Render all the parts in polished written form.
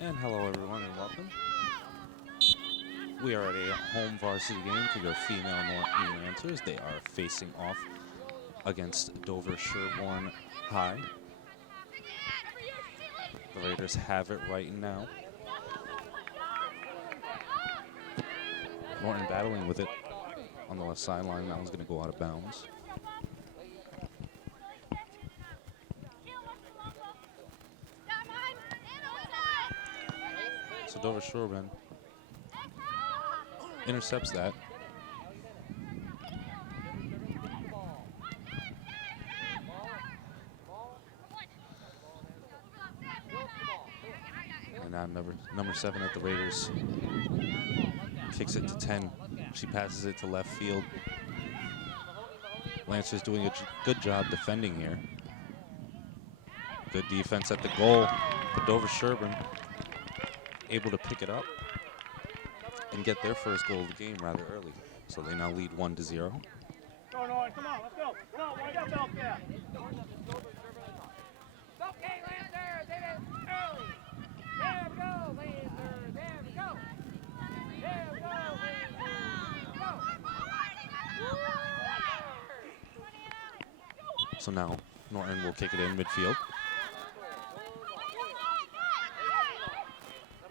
And hello everyone and welcome. We are at a home varsity game for your female Norton Lancers. They are facing off against Dover-Sherborn High. The Raiders have it right now. Norton battling with it on the left sideline. That one's going to go out of bounds. So Dover-Sherborn intercepts that. And now number 7 at the Raiders kicks it to 10. She passes it to left field. Lancers doing a good job defending here. Good defense at the goal, but Dover-Sherborn able to pick it up and get their first goal of the game rather early. So they now lead 1-0. Go, Norton, come on, let's go. Come on, why got belt there? Okay, Lancers, it is early. There we go, Lancers, there we go. There we go, Lancers, go. So now Norton will kick it in midfield.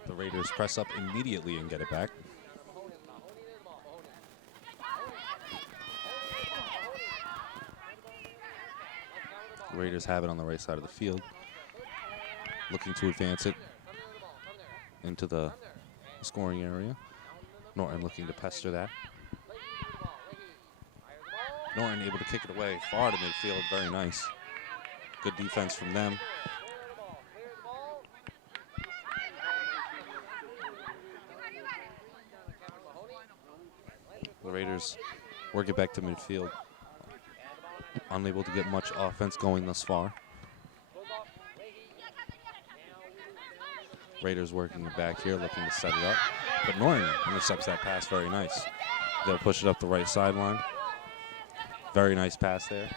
The Raiders press up immediately and get it back. The Raiders have it on the right side of the field, looking to advance it into the scoring area. Norton looking to pester that. Norton able to kick it away far to midfield. Very nice. Good defense from them. The Raiders work it back to midfield. Unable to get much offense going thus far. Raiders working it back here, looking to set it up. But Norton intercepts that pass very nice. They'll push it up the right sideline. Very nice pass there.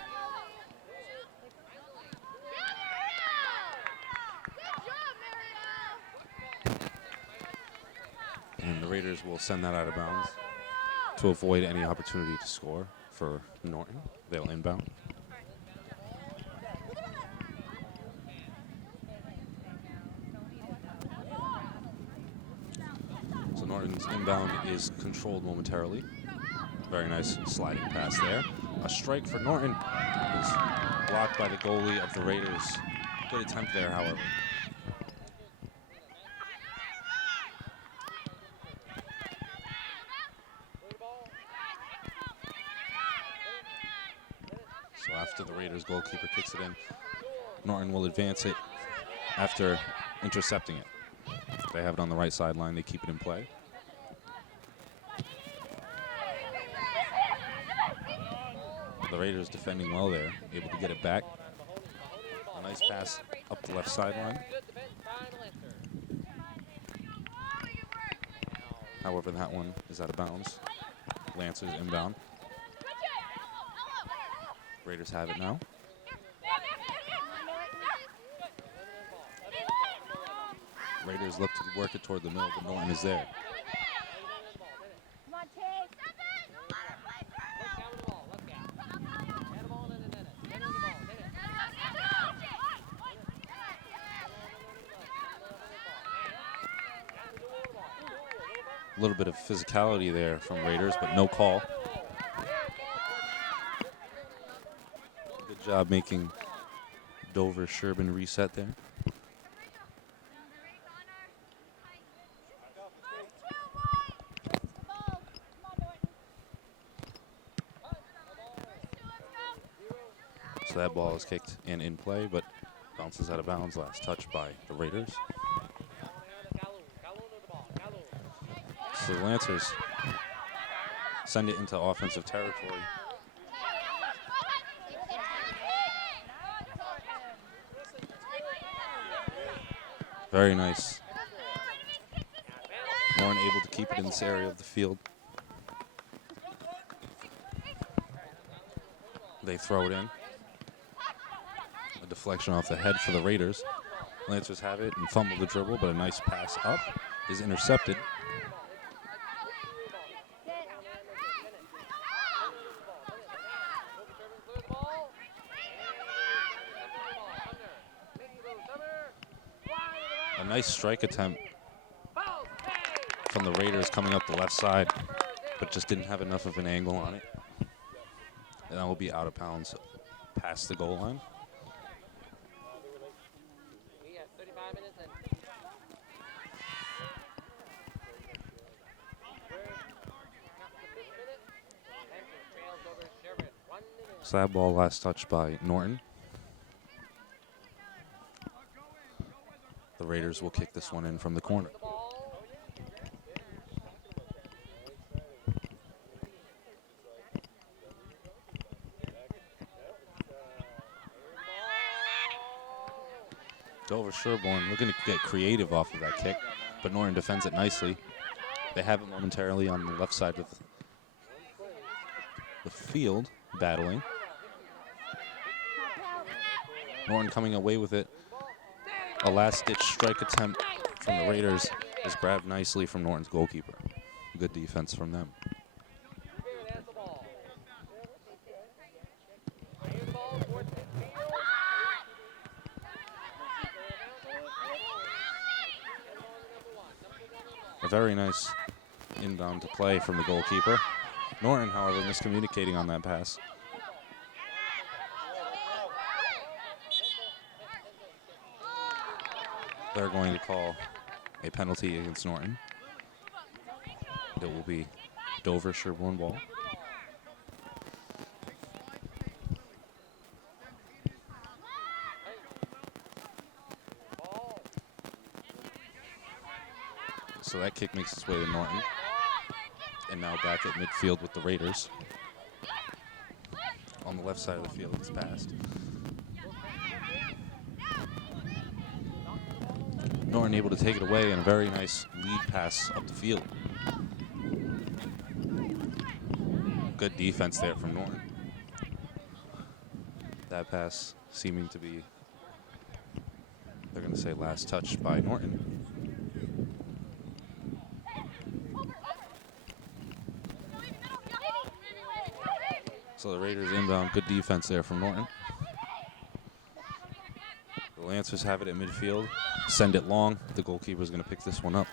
And the Raiders will send that out of bounds to avoid any opportunity to score for Norton. They'll inbound. So Norton's inbound is controlled momentarily. Very nice sliding pass there. A strike for Norton is blocked by the goalie of the Raiders. Good attempt there, however. So after the Raiders goalkeeper kicks it in, Norton will advance it after intercepting it. They have it on the right sideline. They keep it in play. The Raiders defending well there, able to get it back. A nice pass up the left sideline. However, that one is out of bounds. Lancers inbound. Raiders have it now. Raiders look to work it toward the middle, but Norton is there. A little bit of physicality there from Raiders, but no call. Good job making Dover-Sherborn reset there. So that ball is kicked and in play, but bounces out of bounds. Last touch by the Raiders. So the Lancers send it into offensive territory. Very nice. Norton able to keep it in this area of the field. They throw it in. A deflection off the head for the Raiders. Lancers have it and fumble the dribble, but a nice pass up is intercepted. A nice strike attempt from the Raiders coming up the left side, but just didn't have enough of an angle on it. And that will be out of bounds past the goal line. We have 35 minutes and So that ball last touched by Norton. The Raiders will kick this one in from the corner. Dover-Sherborn looking to get creative off of that kick, but Norton defends it nicely. They have it momentarily on the left side of the field, battling. Norton coming away with it. A last-ditch strike attempt from the Raiders is grabbed nicely from Norton's goalkeeper. Good defense from them. A very nice inbound to play from the goalkeeper. Norton, however, miscommunicating on that pass. They're going to call a penalty against Norton. It will be Dover-Sherborn ball. So that kick makes its way to Norton. And now back at midfield with the Raiders. On the left side of the field, it's passed. Norton able to take it away, and a very nice lead pass up the field. Good defense there from Norton. That pass seeming to be, they're going to say last touched by Norton. So the Raiders inbound, good defense there from Norton. The Lancers have it at midfield. Send it long. The goalkeeper is going to pick this one up.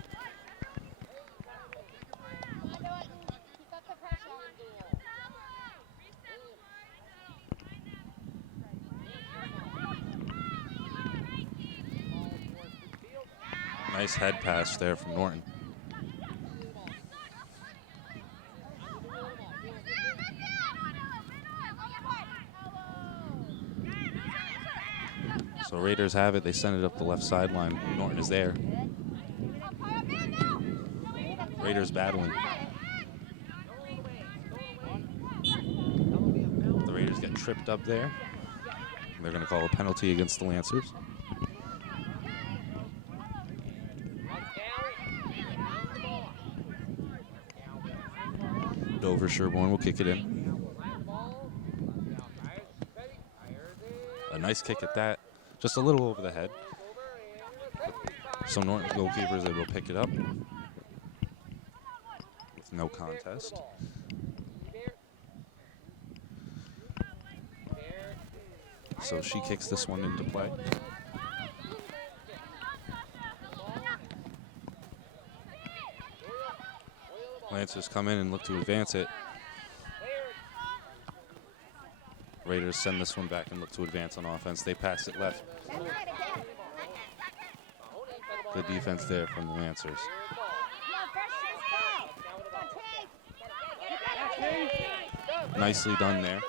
Nice head pass there from Norton. So Raiders have it. They send it up the left sideline. Norton is there. Raiders battling. The Raiders get tripped up there. They're going to call a penalty against the Lancers. Dover-Sherborn will kick it in. A nice kick at that. Just a little over the head. So Norton's goalkeeper is able to pick it up with no contest. So she kicks this one into play. Lancers come in and look to advance it. Raiders send this one back and look to advance on offense. They pass it left. Good defense there from the Lancers. Nicely done there.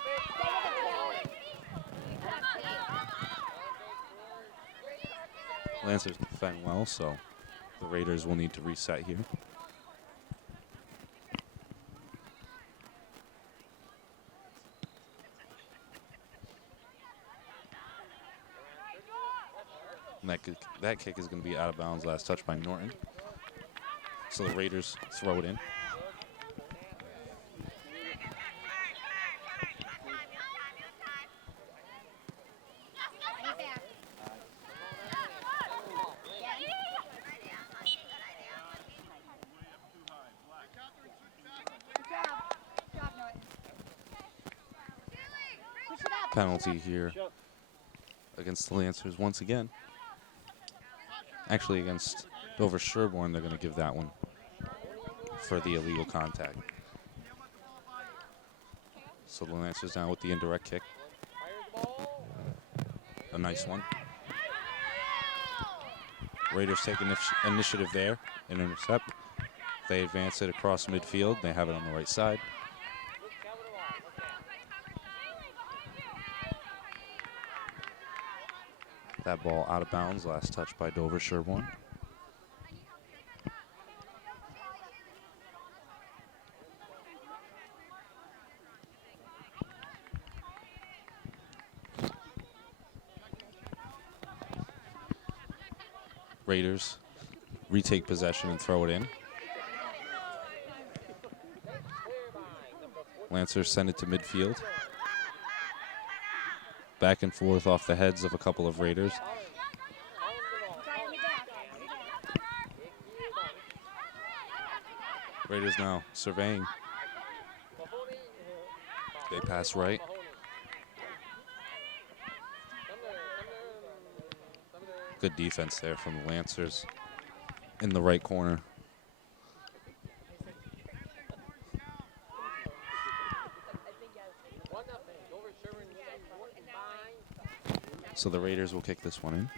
Lancers defend well, so the Raiders will need to reset here. And that kick is going to be out of bounds. Last touch by Norton. So the Raiders throw it in. penalty here against the Lancers once again. Actually, against Dover-Sherborn, they're going to give that one for the illegal contact. So the Lancers now with the indirect kick. A nice one. Raiders take initiative there and intercept. They advance it across midfield. They have it on the right side. That ball out of bounds, last touch by Dover-Sherborn. Raiders retake possession and throw it in. Lancers send it to midfield. Back and forth off the heads of a couple of Raiders. Raiders now surveying. They pass right. Good defense there from the Lancers in the right corner. So the Raiders will kick this one in.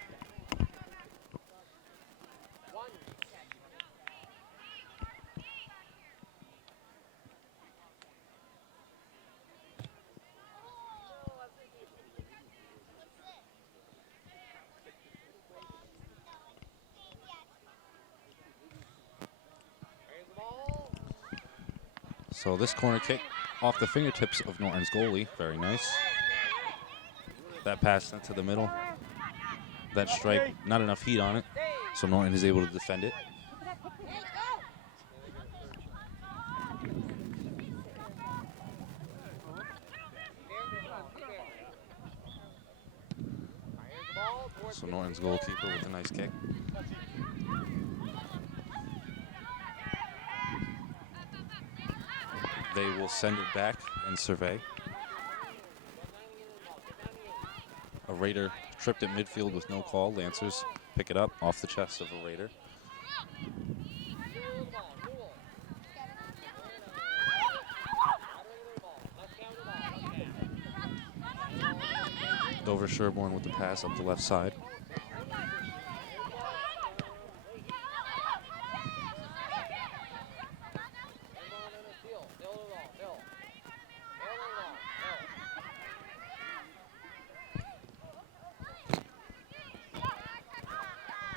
So this corner kick off the fingertips of Norton's goalie. Very nice. That pass into the middle. That strike, not enough heat on it, so Norton is able to defend it. So Norton's goalkeeper with a nice kick. They will send it back and survey. A Raider tripped at midfield with no call. Lancers pick it up off the chest of a Raider. Dover-Sherborn with the pass up the left side.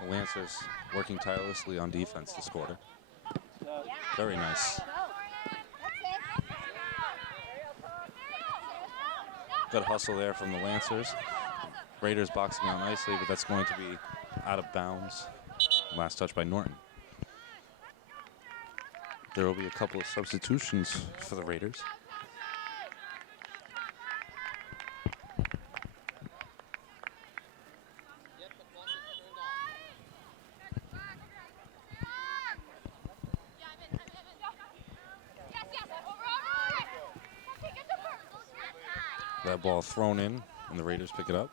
The Lancers working tirelessly on defense this quarter. Very nice. Good hustle there from the Lancers. Raiders boxing out nicely, but that's going to be out of bounds. Last touch by Norton. There will be a couple of substitutions for the Raiders. That ball thrown in, and the Raiders pick it up.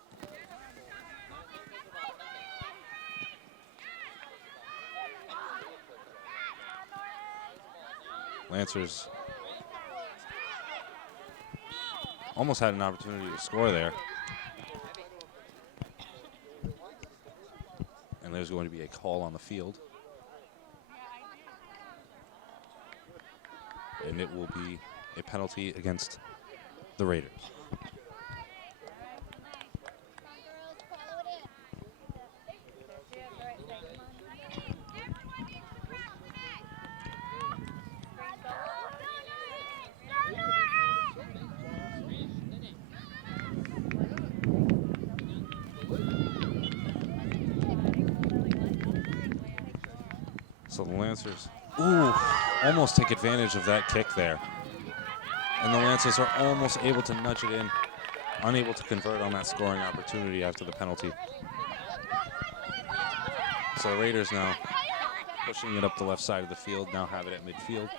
Lancers almost had an opportunity to score there. And there's going to be a call on the field. And it will be a penalty against the Raiders. So the Lancers, almost take advantage of that kick there. And the Lancers are almost able to nudge it in, unable to convert on that scoring opportunity after the penalty. So the Raiders now pushing it up the left side of the field, now have it at midfield.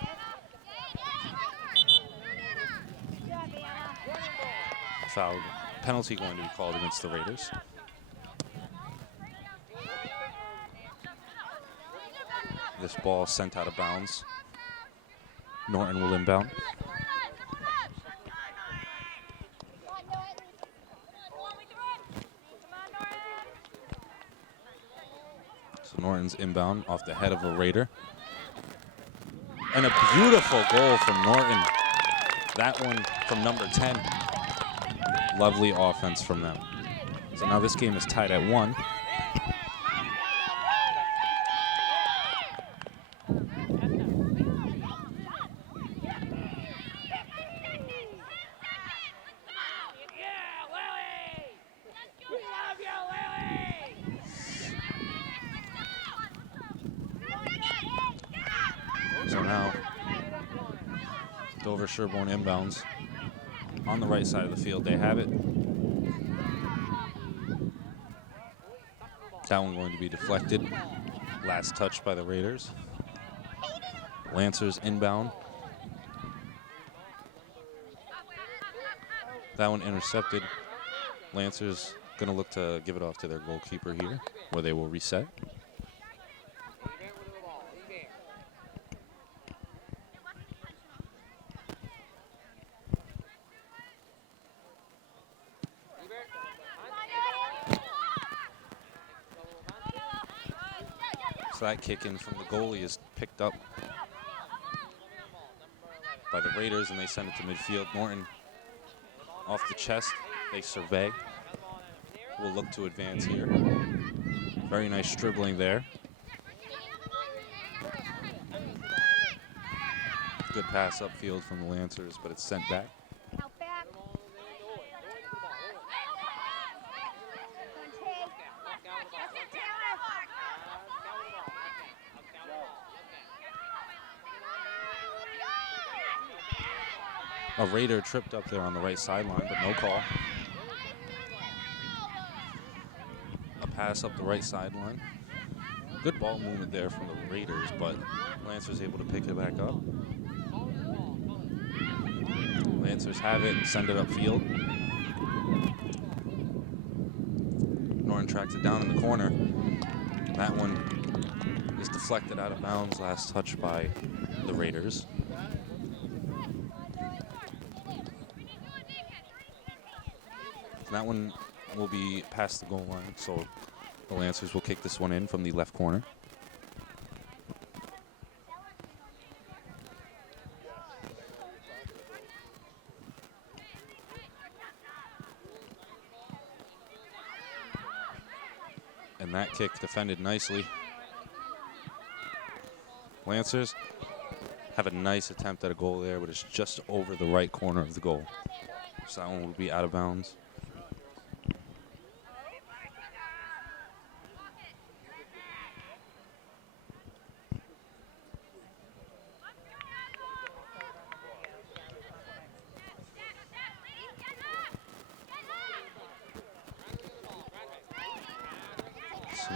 Fouled penalty going to be called against the Raiders. This ball sent out of bounds. Norton will inbound. So Norton's inbound off the head of a Raider. And a beautiful goal from Norton. That one from number 10. Lovely offense from them. So now this game is tied at 1. So now Dover-Sherborn inbounds on the right side of the field. They have it. That one going to be deflected. Last touch by the Raiders. Lancers inbound. That one intercepted. Lancers going to look to give it off to their goalkeeper here, where they will reset. So that kick in from the goalie is picked up by the Raiders, and they send it to midfield. Norton off the chest. They survey. Will look to advance here. Very nice dribbling there. Good pass upfield from the Lancers, but it's sent back. A Raider tripped up there on the right sideline, but no call. A pass up the right sideline. Good ball movement there from the Raiders, but Lancers able to pick it back up. Lancers have it and send it upfield. Norton tracks it down in the corner. That one is deflected out of bounds. Last touch by the Raiders. That one will be past the goal line, so the Lancers will kick this one in from the left corner. And that kick defended nicely. Lancers have a nice attempt at a goal there, but it's just over the right corner of the goal. So that one will be out of bounds.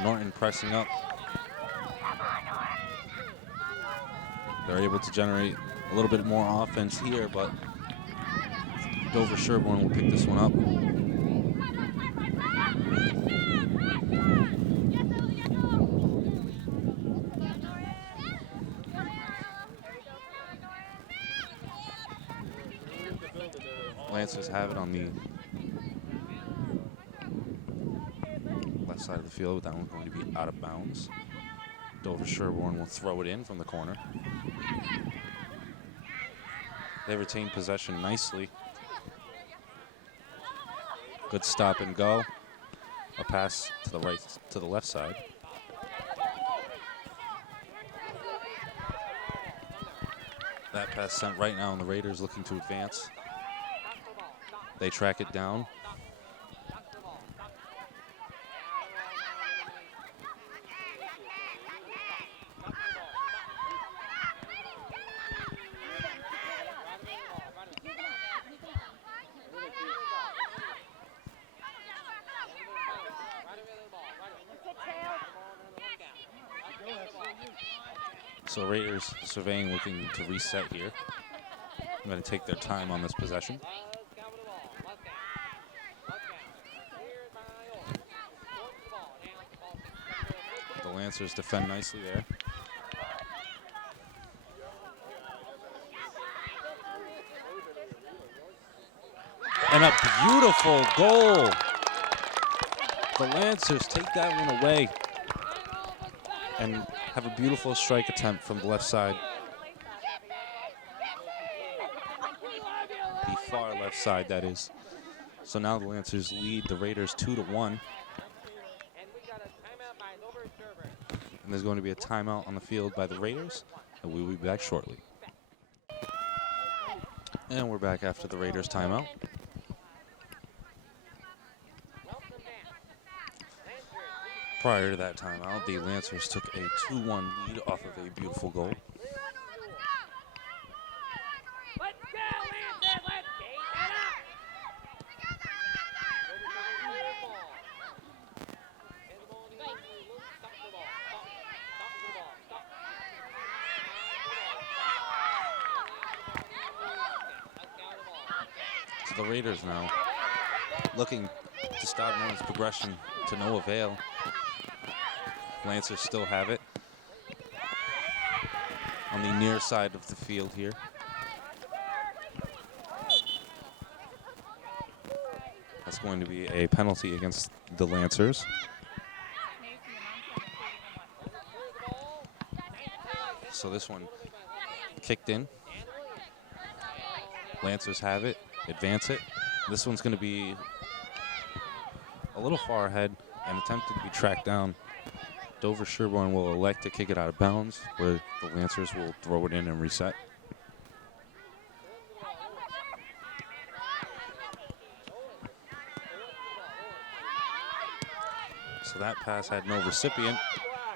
Norton pressing up. They're able to generate a little bit more offense here, but Dover-Sherborn will pick this one up. Lancers have it on the left side of the field, but that one's going to be out of bounds. Dover-Sherborn will throw it in from the corner. They retain possession nicely. Good stop and go. A pass to the right, to the left side. That pass sent right now, and the Raiders looking to advance. They track it down. So Raiders surveying, looking to reset here. I'm going to take their time on this possession. Lancers defend nicely there. And a beautiful goal. The Lancers take that one away and have a beautiful strike attempt from the left side. The far left side, that is. So now the Lancers lead the Raiders 2-1. And we got a timeout by Dover-Sherborn. And there's going to be a timeout on the field by the Raiders, and we will be back shortly. And we're back after the Raiders timeout. Prior to that timeout, the Lancers took a 2-1 lead off of a beautiful goal. Let's go, Lancers! Let's keep it up! So the Raiders now looking to stop Norton's progression to no avail. Lancers still have it on the near side of the field here. That's going to be a penalty against the Lancers. So this one kicked in. Lancers have it, advance it. This one's going to be a little far ahead and attempted to be tracked down. Dover-Sherborn will elect to kick it out of bounds, where the Lancers will throw it in and reset. So that pass had no recipient,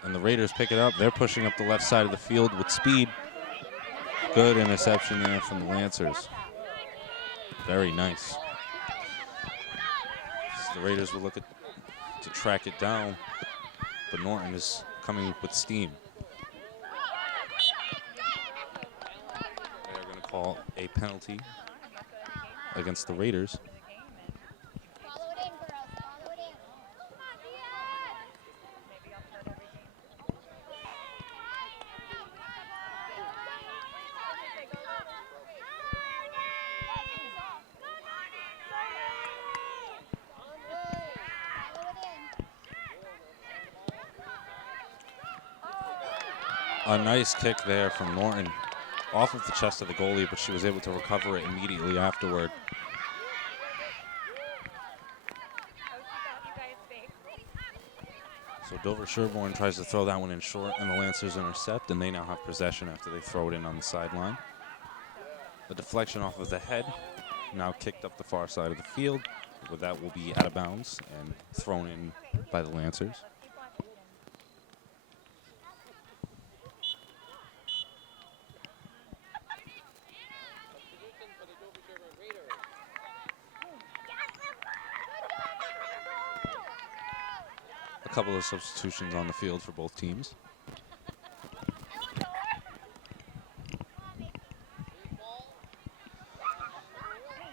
and the Raiders pick it up. They're pushing up the left side of the field with speed. Good interception there from the Lancers. Very nice. So the Raiders will look to track it down, but Norton is coming with steam. They're going to call a penalty against the Raiders. A nice kick there from Norton off of the chest of the goalie, but she was able to recover it immediately afterward. So Dover-Sherborn tries to throw that one in short, and the Lancers intercept, and they now have possession after they throw it in on the sideline. The deflection off of the head, now kicked up the far side of the field, but that will be out of bounds and thrown in by the Lancers. A couple of substitutions on the field for both teams.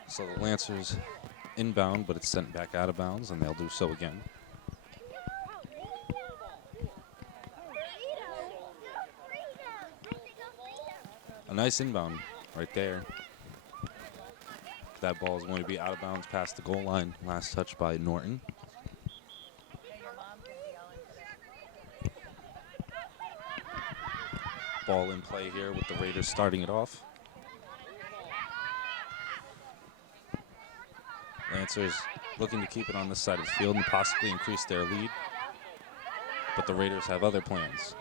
So the Lancers inbound, but it's sent back out of bounds, and they'll do so again. A nice inbound right there. That ball is going to be out of bounds past the goal line. Last touch by Norton. Ball in play here with the Raiders starting it off. Lancers looking to keep it on this side of the field and possibly increase their lead. But the Raiders have other plans.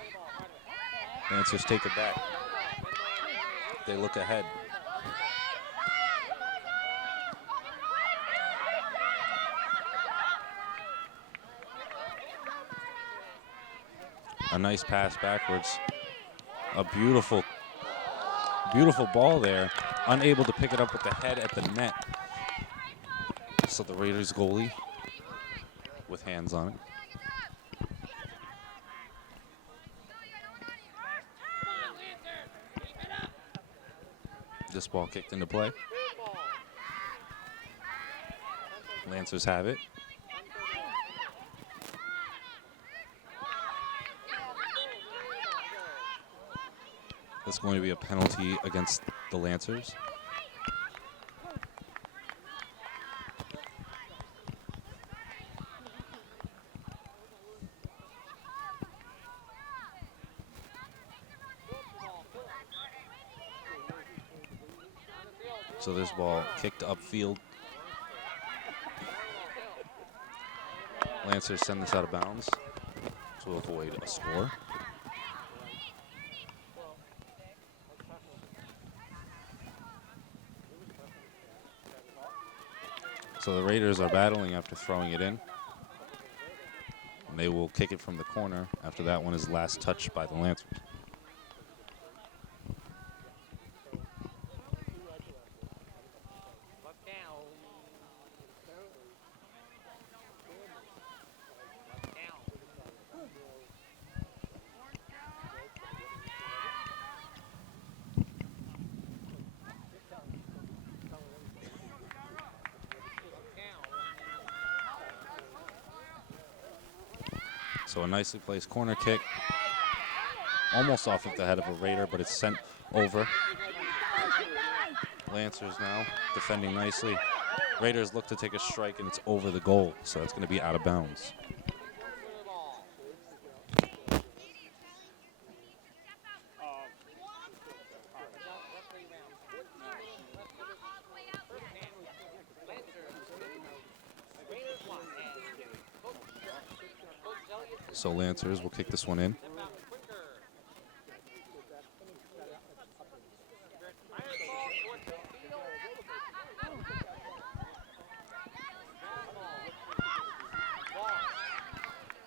Lancers take it back. They look ahead. A nice pass backwards. A beautiful, beautiful ball there. Unable to pick it up with the head at the net. So the Raiders goalie with hands on it. This ball kicked into play. Lancers have it. That's going to be a penalty against the Lancers. So this ball kicked upfield. Lancers send this out of bounds to avoid a score. So the Raiders are battling after throwing it in. And they will kick it from the corner after that one is last touched by the Lancers. So a nicely placed corner kick, almost off of the head of a Raider, but it's sent over. Lancers now defending nicely. Raiders look to take a strike, and it's over the goal, so that's going to be out of bounds. So Lancers will kick this one in.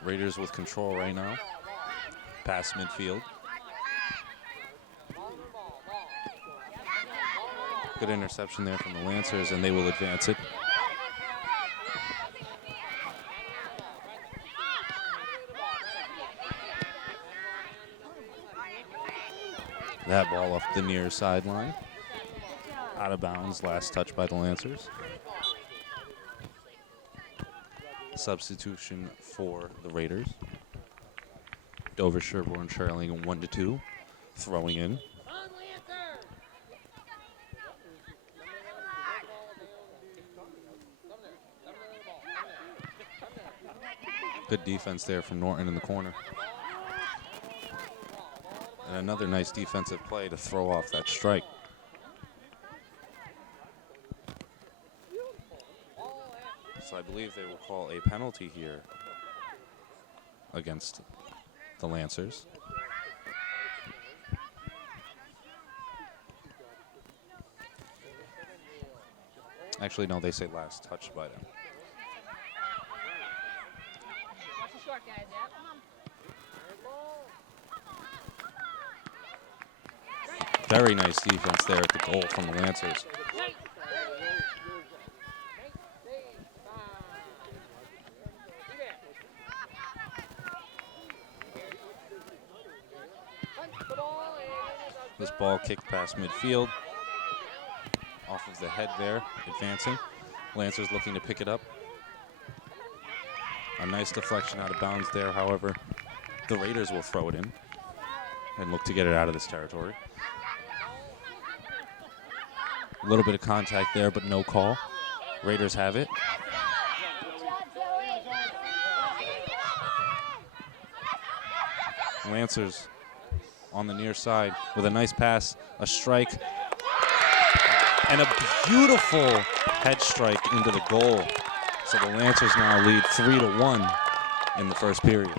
Raiders with control right now. Past midfield. Good interception there from the Lancers, and they will advance it. That ball off the near sideline. Out of bounds, last touch by the Lancers. Substitution for the Raiders. Dover-Sherborn trailing 1-2. Throwing in. Good defense there from Norton in the corner. And another nice defensive play to throw off that strike. So I believe they will call a penalty here against the Lancers. Actually, no, they say last touch by them. Watch the short guys, yeah. Very nice defense there at the goal from the Lancers. This ball kicked past midfield. Off of the head there, advancing. Lancers looking to pick it up. A nice deflection out of bounds there, however. The Raiders will throw it in and look to get it out of this territory. A little bit of contact there, but no call. Raiders have it. Lancers on the near side with a nice pass, a strike, and a beautiful head strike into the goal. So the Lancers now lead 3-1 in the first period.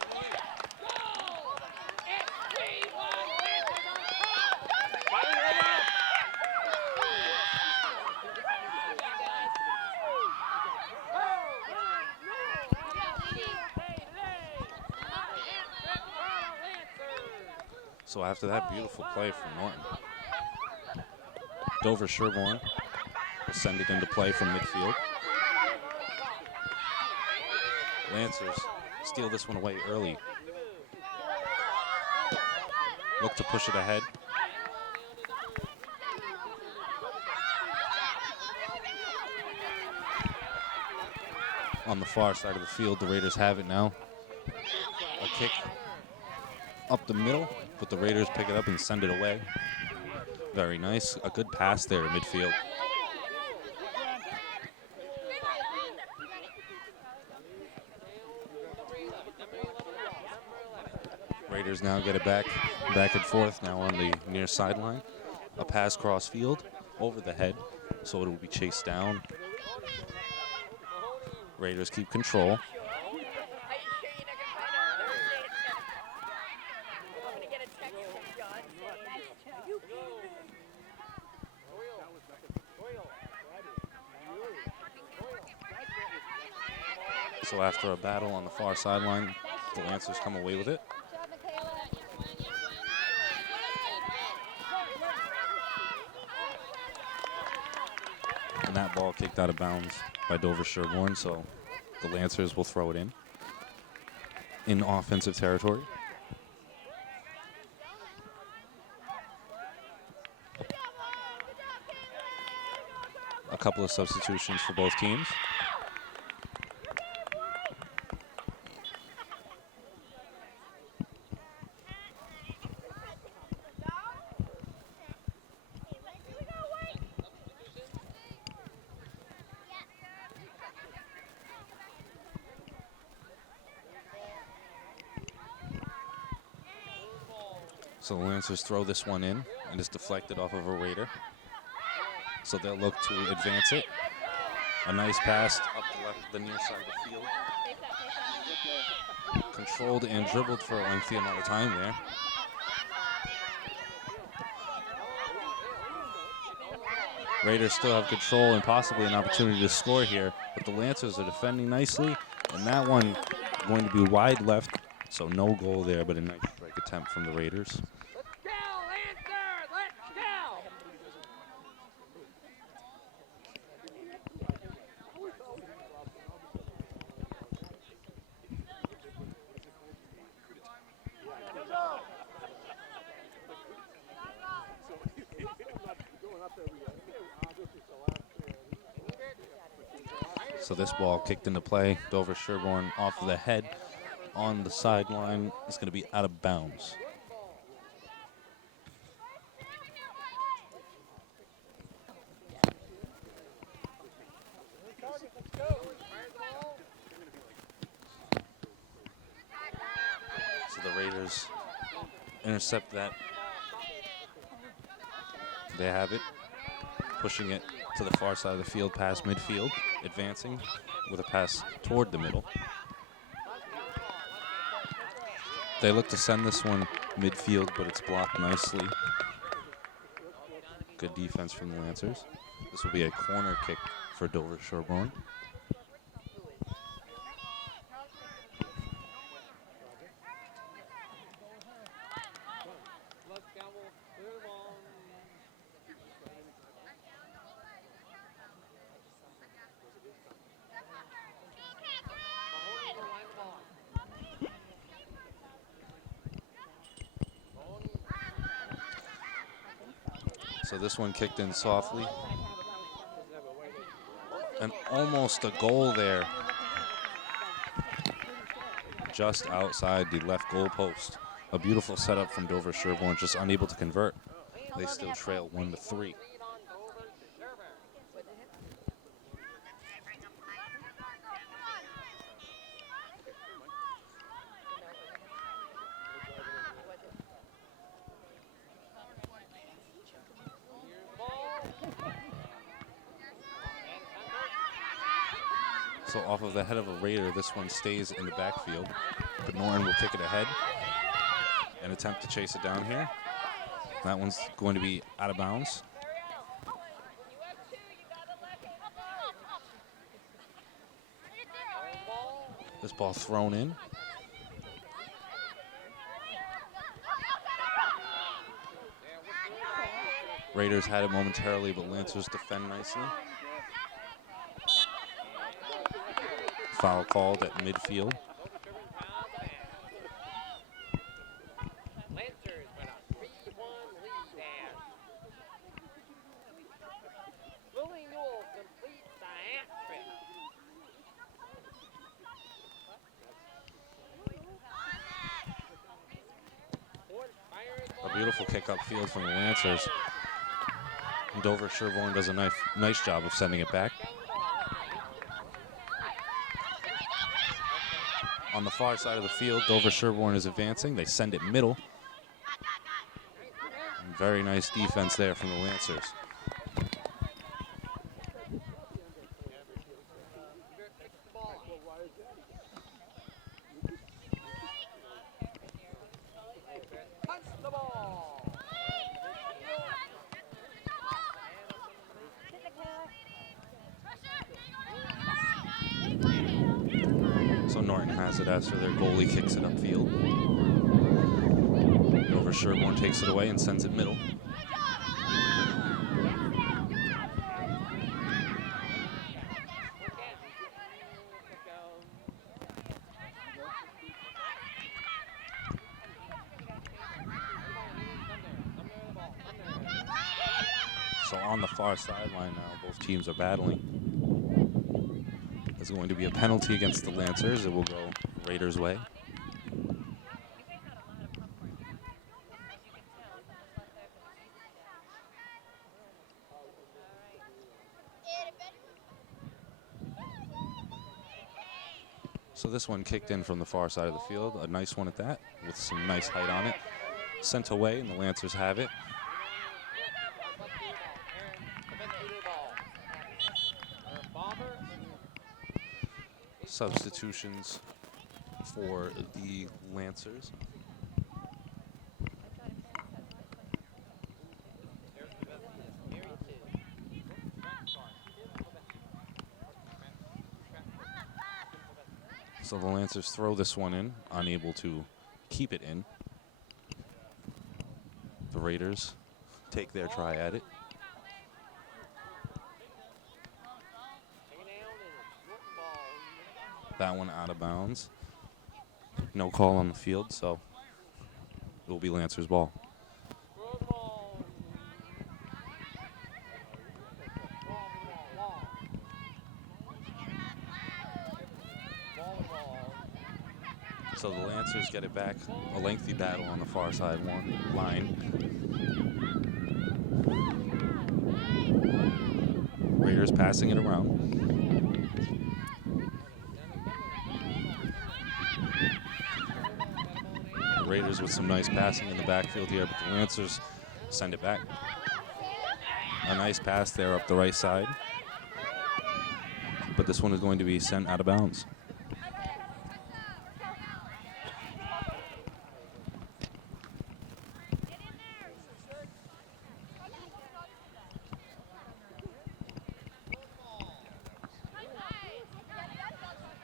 So after that beautiful play from Norton, Dover-Sherborn will send it into play from midfield. Lancers steal this one away early. Look to push it ahead. On the far side of the field, the Raiders have it now. A kick up the middle, but the Raiders pick it up and send it away. Very nice. A good pass there to midfield. Raiders now get it back and forth now on the near sideline. A pass cross field over the head, so it will be chased down. Raiders keep control. So after a battle on the far sideline, the Lancers come away with it. And that ball kicked out of bounds by Dover-Sherborn, so the Lancers will throw it in offensive territory. A couple of substitutions for both teams. So the Lancers throw this one in, and it's deflected off of a Raider. So they'll look to advance it. A nice pass up the left, the near side of the field. Controlled and dribbled for a lengthy amount of time there. Raiders still have control and possibly an opportunity to score here, but the Lancers are defending nicely, and that one going to be wide left, so no goal there, but a nice strike attempt from the Raiders. So this ball kicked into play. Dover-Sherborn off of the head on the sideline. It's going to be out of bounds. So the Raiders intercept that. They have it, pushing it to the far side of the field past midfield, advancing with a pass toward the middle. They look to send this one midfield, but it's blocked nicely. Good defense from the Lancers. This will be a corner kick for Dover-Sherborn. So this one kicked in softly. And almost a goal there. Just outside the left goal post. A beautiful setup from Dover-Sherborn, just unable to convert. They still trail 1-3. So off of the head of a Raider, this one stays in the backfield. But Norton will kick it ahead and attempt to chase it down here. That one's going to be out of bounds. This ball thrown in. Raiders had it momentarily, but Lancers defend nicely. Foul called at midfield. A beautiful kick upfield from the Lancers. And Dover-Sherborn does a nice job of sending it back. On the far side of the field, Dover-Sherborn is advancing. They send it middle. And very nice defense there from the Lancers. So Norton has it after their goalie kicks it upfield. Dover-Sherborn takes it away and sends it middle. So on the far sideline now, both teams are battling. There's going to be a penalty against the Lancers. It will go Raiders' way. So this one kicked in from the far side of the field. A nice one at that, with some nice height on it. Sent away, and the Lancers have it. Substitutions for the Lancers. So the Lancers throw this one in, unable to keep it in. The Raiders take their try at it. That one out of bounds. No call on the field, so it will be Lancers' ball. So the Lancers get it back. A lengthy battle on the far side line. Raiders passing it around. The Raiders with some nice passing in the backfield here, but the Lancers send it back. A nice pass there up the right side. But this one is going to be sent out of bounds.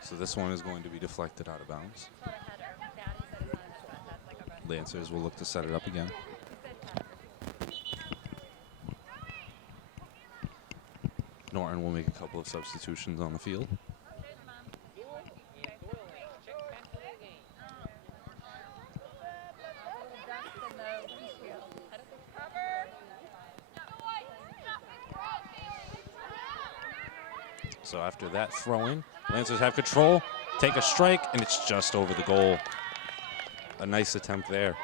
So this one is going to be deflected out of bounds. Lancers will look to set it up again. Norton will make a couple of substitutions on the field. So after that throw-in, Lancers have control, take a strike, and it's just over the goal. A nice attempt there.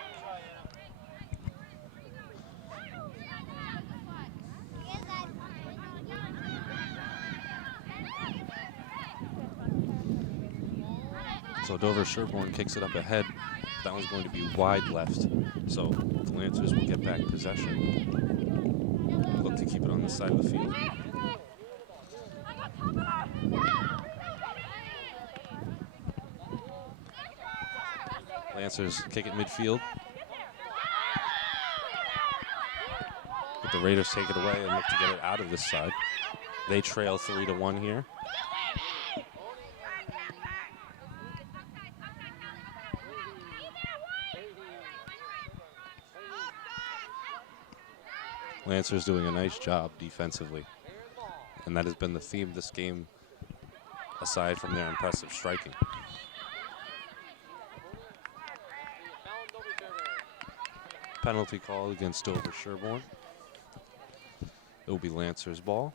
So Dover-Sherborn kicks it up ahead. That one's going to be wide left. So the Lancers will get back possession. Look to keep it on the side of the field. Lancers kick it midfield. But the Raiders take it away and look to get it out of this side. They trail 3-1 here. Lancers doing a nice job defensively. And that has been the theme of this game, aside from their impressive striking. Penalty call against Dover-Sherborn. It will be Lancers' ball.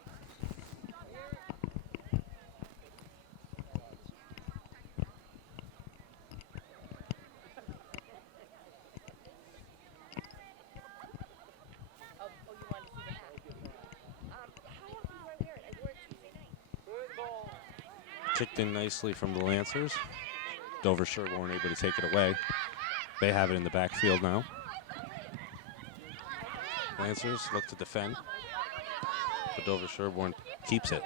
Kicked in nicely from the Lancers. Dover-Sherborn able to take it away. They have it in the backfield now. Lancers look to defend, but Dover-Sherborn keeps it.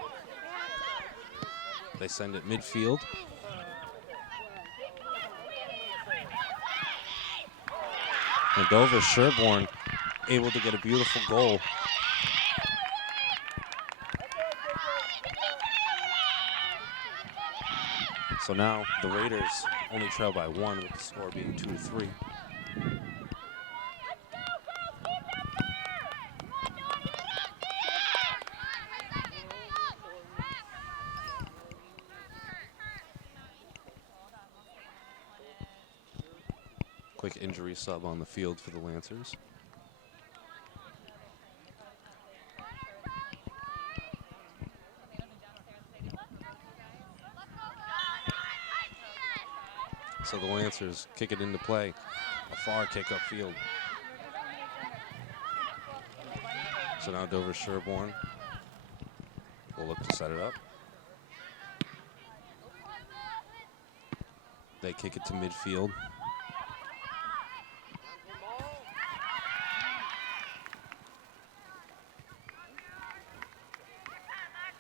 They send it midfield. And Dover-Sherborn able to get a beautiful goal. So now the Raiders only trail by 1 with the score being 2-3. Quick injury sub on the field for the Lancers. So the Lancers kick it into play. A far kick upfield. So now Dover-Sherborn will look to set it up. They kick it to midfield.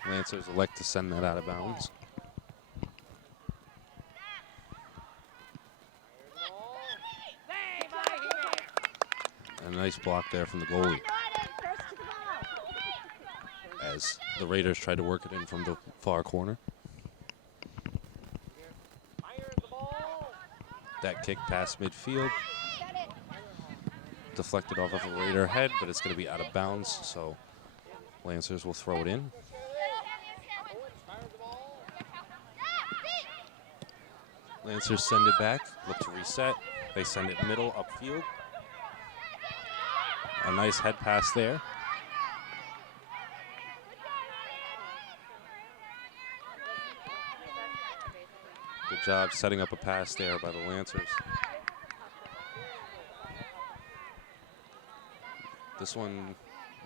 Lancers elect to send that out of bounds. And a nice block there from the goalie, as the Raiders tried to work it in from the far corner. That kick past midfield, deflected off of a Raider head, but it's going to be out of bounds, so Lancers will throw it in. Lancers send it back, look to reset. They send it middle upfield. A nice head pass there. Good job setting up a pass there by the Lancers. This one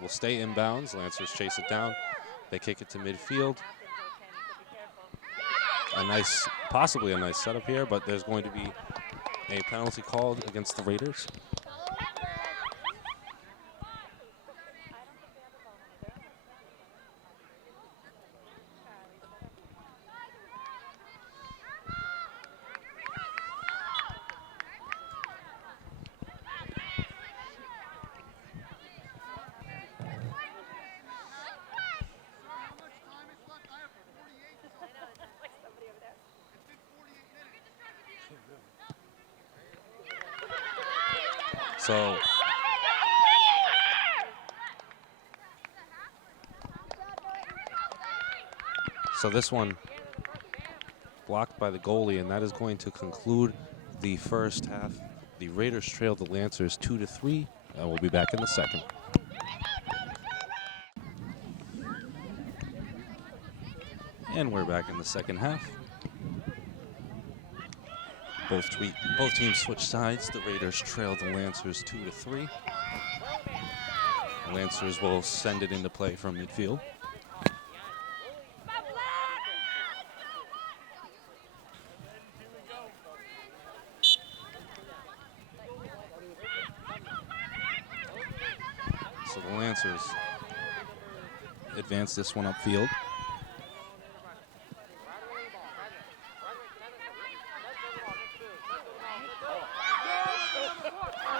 will stay inbounds. Lancers chase it down. They kick it to midfield. Possibly a nice setup here, but there's going to be a penalty called against the Raiders. So this one blocked by the goalie, and that is going to conclude the first half. The Raiders trail the Lancers 2-3, and we'll be back in the second. And we're back in the second half. Both teams switch sides. The Raiders trail the Lancers 2-3. Lancers will send it into play from midfield. So the Lancers advance this one upfield.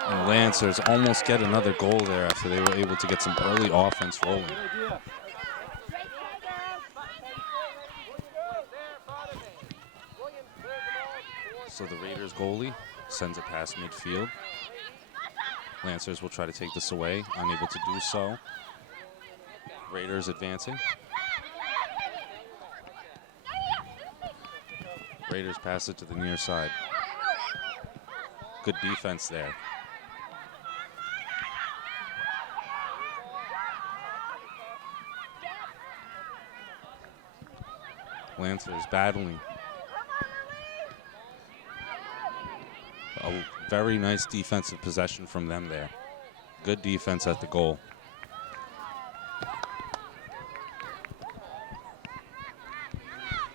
And the Lancers almost get another goal there after they were able to get some early offense rolling. So the Raiders goalie sends it past midfield. Lancers will try to take this away, unable to do so. Raiders advancing. Raiders pass it to the near side. Good defense there. Lancers battling. A very nice defensive possession from them there. Good defense at the goal.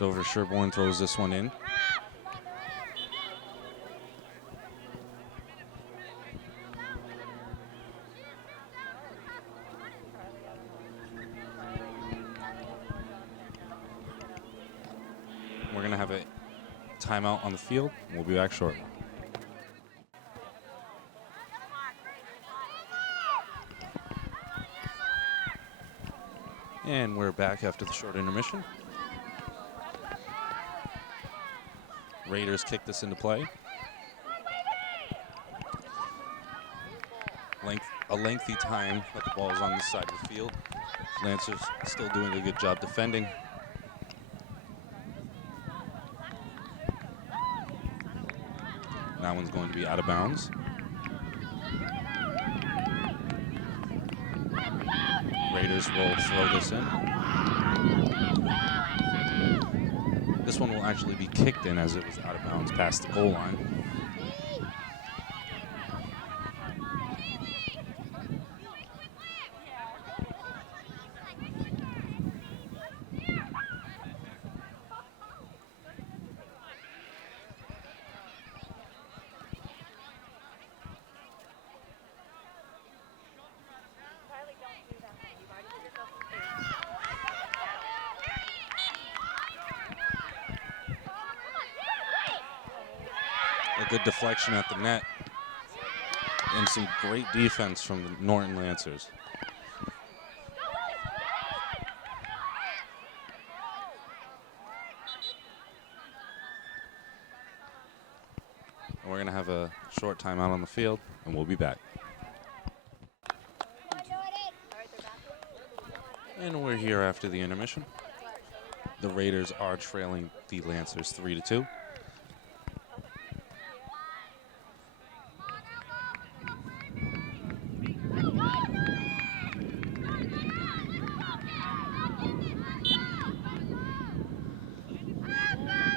Dover-Sherborn throws this one in. We're going to have a timeout on the field. We'll be back shortly. And we're back after the short intermission. Raiders kick this into play. A lengthy time that the ball is on this side of the field. Lancers still doing a good job defending. That one's going to be out of bounds. Raiders will throw this in. This one will actually be kicked in as it was out of bounds past the goal line. A good deflection at the net and some great defense from the Norton Lancers. And we're going to have a short timeout on the field, and we'll be back. And we're here after the intermission. The Raiders are trailing the Lancers 3-2.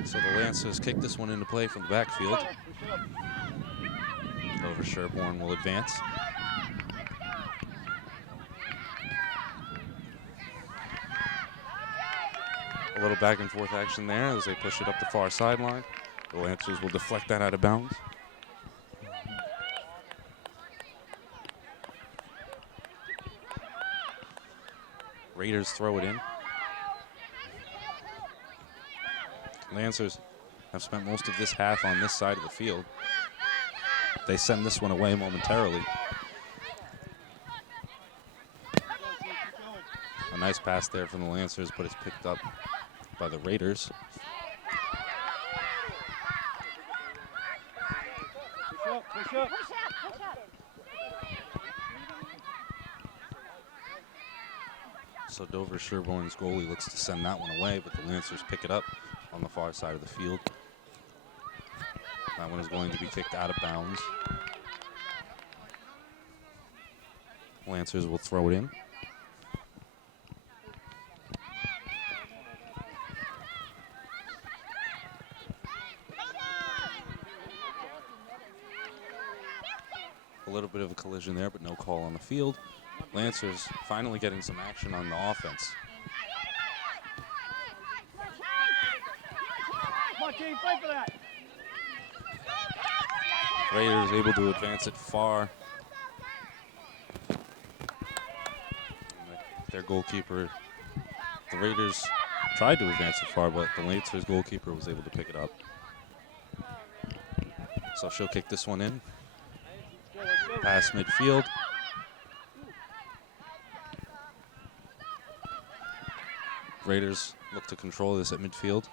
So the Lancers kick this one into play from the backfield. Dover-Sherborn will advance. A little back and forth action there as they push it up the far sideline. The Lancers will deflect that out of bounds. Raiders throw it in. Lancers have spent most of this half on this side of the field. They send this one away momentarily. A nice pass there from the Lancers, but it's picked up by the Raiders. Push up. So Dover-Sherborn's goalie looks to send that one away, but the Lancers pick it up on the far side of the field. That one is going to be kicked out of bounds. Lancers will throw it in. A little bit of a collision there, but no call on the field. Lancers finally getting some action on the offense. Come on, team, fight for that. Raiders able to advance it far. Their goalkeeper, the Raiders tried to advance it far, but the Lancers goalkeeper was able to pick it up. So she'll kick this one in. Pass midfield. Raiders look to control this at midfield.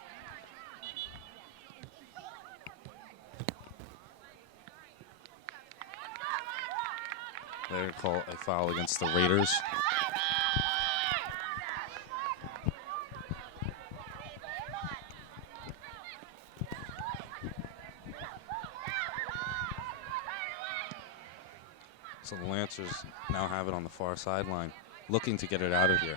They're going to call a foul against the Raiders. So the Lancers now have it on the far sideline, looking to get it out of here.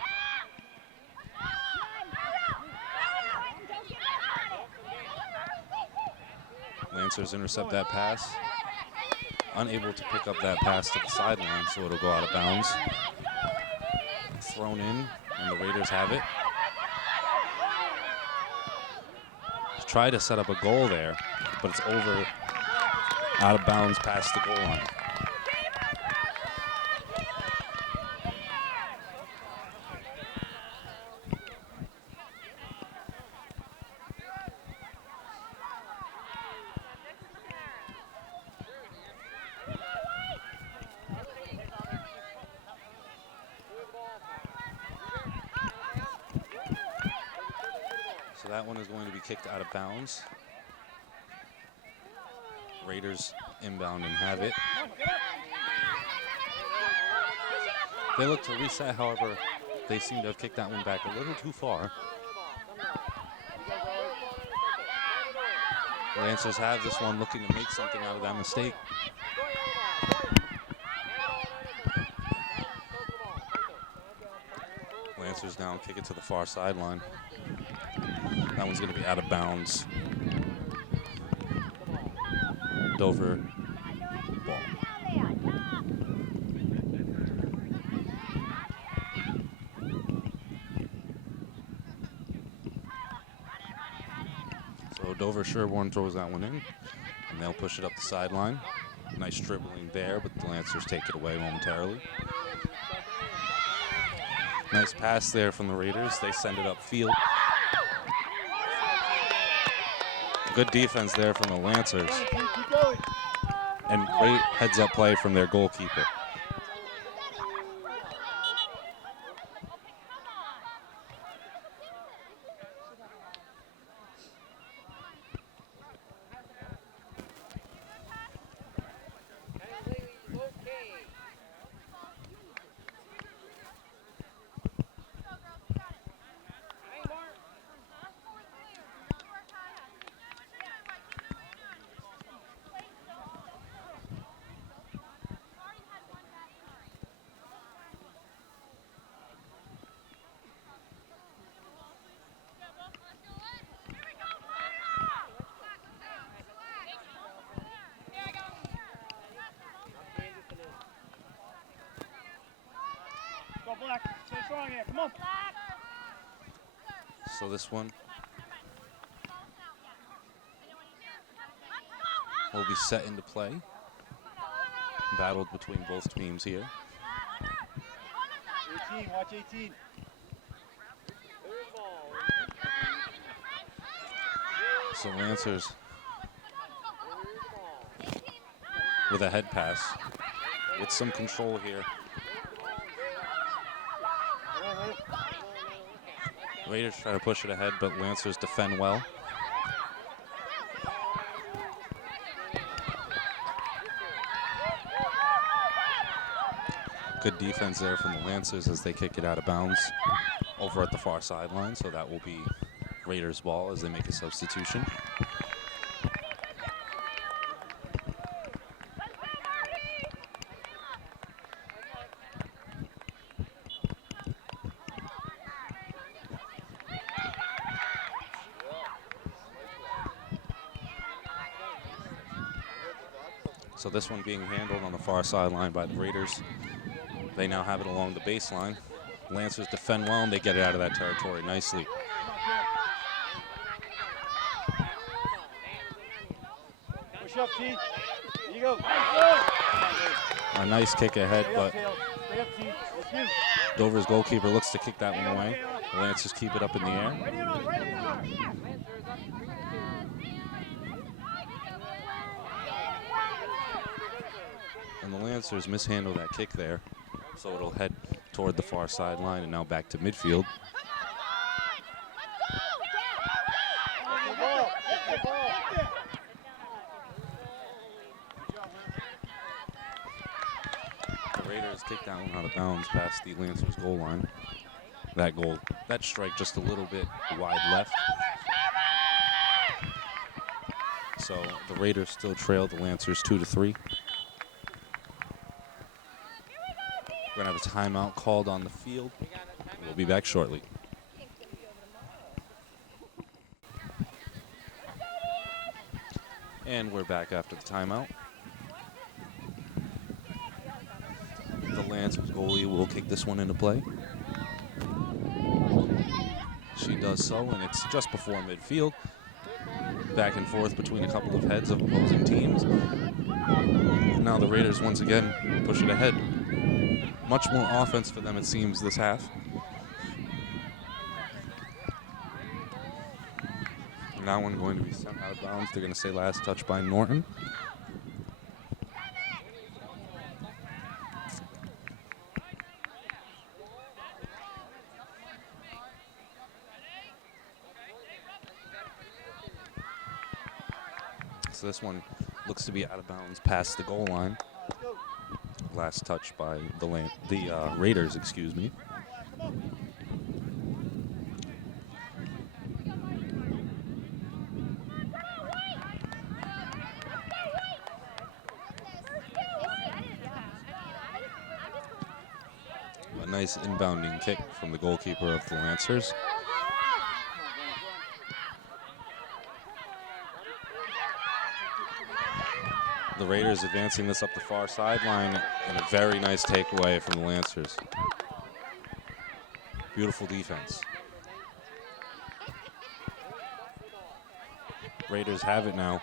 Lancers intercept that pass. Unable to pick up that pass to the sideline, so it'll go out of bounds. Thrown in, and the Raiders have it. try to set up a goal there, but it's over, out of bounds past the goal line. So that one is going to be kicked out of bounds. Raiders inbound and have it. They look to reset, however, they seem to have kicked that one back a little too far. Lancers have this one, looking to make something out of that mistake. Lancers now kick it to the far sideline. That one's going to be out of bounds. Dover ball. So Dover-Sherborn throws that one in, and they'll push it up the sideline. Nice dribbling there, but the Lancers take it away momentarily. Nice pass there from the Raiders. They send it upfield. Good defense there from the Lancers. And great heads-up play from their goalkeeper. Black, stay strong here. Come on. So this one will be set into play. Battled between both teams here. 18, watch 18. So Lancers with a head pass with some control here. Raiders try to push it ahead, but Lancers defend well. Good defense there from the Lancers as they kick it out of bounds over at the far sideline. So that will be Raiders ball as they make a substitution. So this one being handled on the far sideline by the Raiders. They now have it along the baseline. Lancers defend well, and they get it out of that territory nicely. Push up, T. Here you go. A nice kick ahead, but Stay up, T. Let's do. Dover's goalkeeper looks to kick that one away. The Lancers keep it up in the air. Right in on, right in on. And the Lancers mishandle that kick there, so it'll head toward the far sideline and now back to midfield. The Raiders kick that one out of bounds past the Lancers goal line. That strike just a little bit wide left. So the Raiders still trail the Lancers 2-3. We're going to have a timeout called on the field. We'll be back shortly. And we're back after the timeout. The Lancers goalie will kick this one into play. She does so, and it's just before midfield. back and forth between a couple of heads of opposing teams. Now the Raiders once again push it ahead. Much more offense for them, it seems, this half. Now one going to be sent out of bounds. They're going to say last touch by Norton. So this one looks to be out of bounds past the goal line. Last touch by the Raiders, excuse me. A nice inbounding kick from the goalkeeper of the Lancers. The Raiders advancing this up the far sideline, and a very nice takeaway from the Lancers. Beautiful defense. Raiders have it now,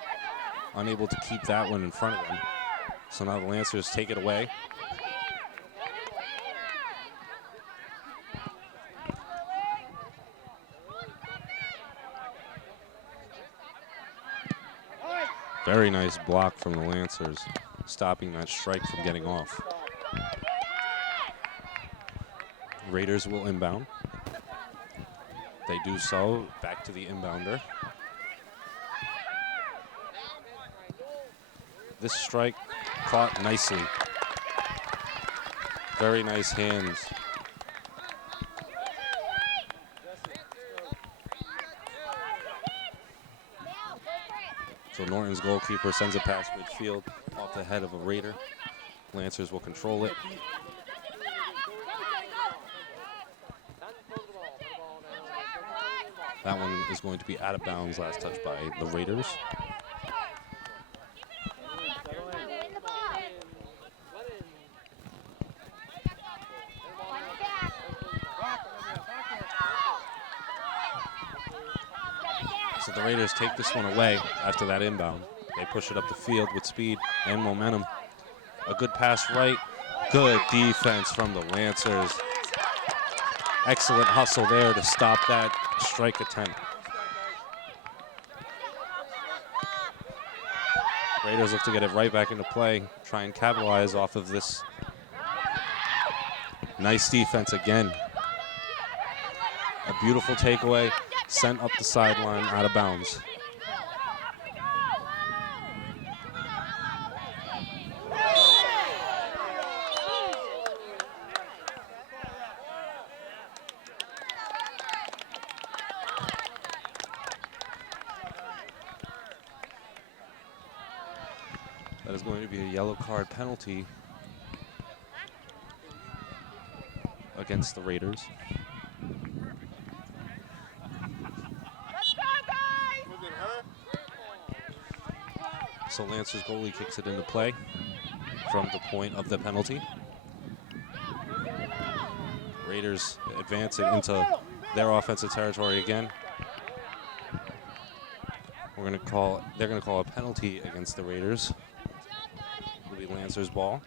unable to keep that one in front of them. So now the Lancers take it away. Very nice block from the Lancers, stopping that strike from getting off. Raiders will inbound. They do so, back to the inbounder. This strike caught nicely. Very nice hands. So Norton's goalkeeper sends it past midfield off the head of a Raider. Lancers will control it. That one is going to be out of bounds, last touch by the Raiders. So the Raiders take this one away after that inbound. They push it up the field with speed and momentum. A good pass right. Good defense from the Lancers. Excellent hustle there to stop that strike attempt. Raiders look to get it right back into play, try and capitalize off of this. Nice defense again. A beautiful takeaway. Sent up the sideline, out of bounds. That is going to be a yellow card penalty against the Raiders. So Lancers goalie kicks it into play from the point of the penalty. Raiders advancing into their offensive territory again. They're going to call a penalty against the Raiders. It'll be Lancers ball.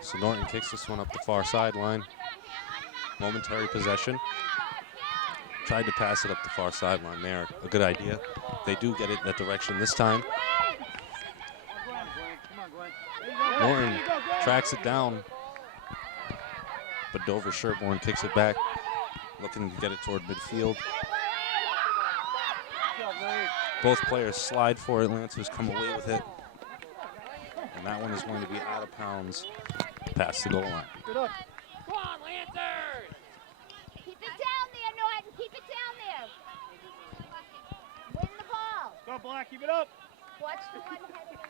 So Norton kicks this one up the far sideline. Momentary possession. Tried to pass it up the far sideline there. A good idea. They do get it that direction this time. Norton tracks it down, but Dover-Sherborn kicks it back, looking to get it toward midfield. Both players slide for it. Lancers come away with it. And that one is going to be out of bounds past the goal line. Come on, Lancers! Keep it down there, Norton. Keep it down there. Win the ball. Go, Black, keep it up. Watch the one headed in the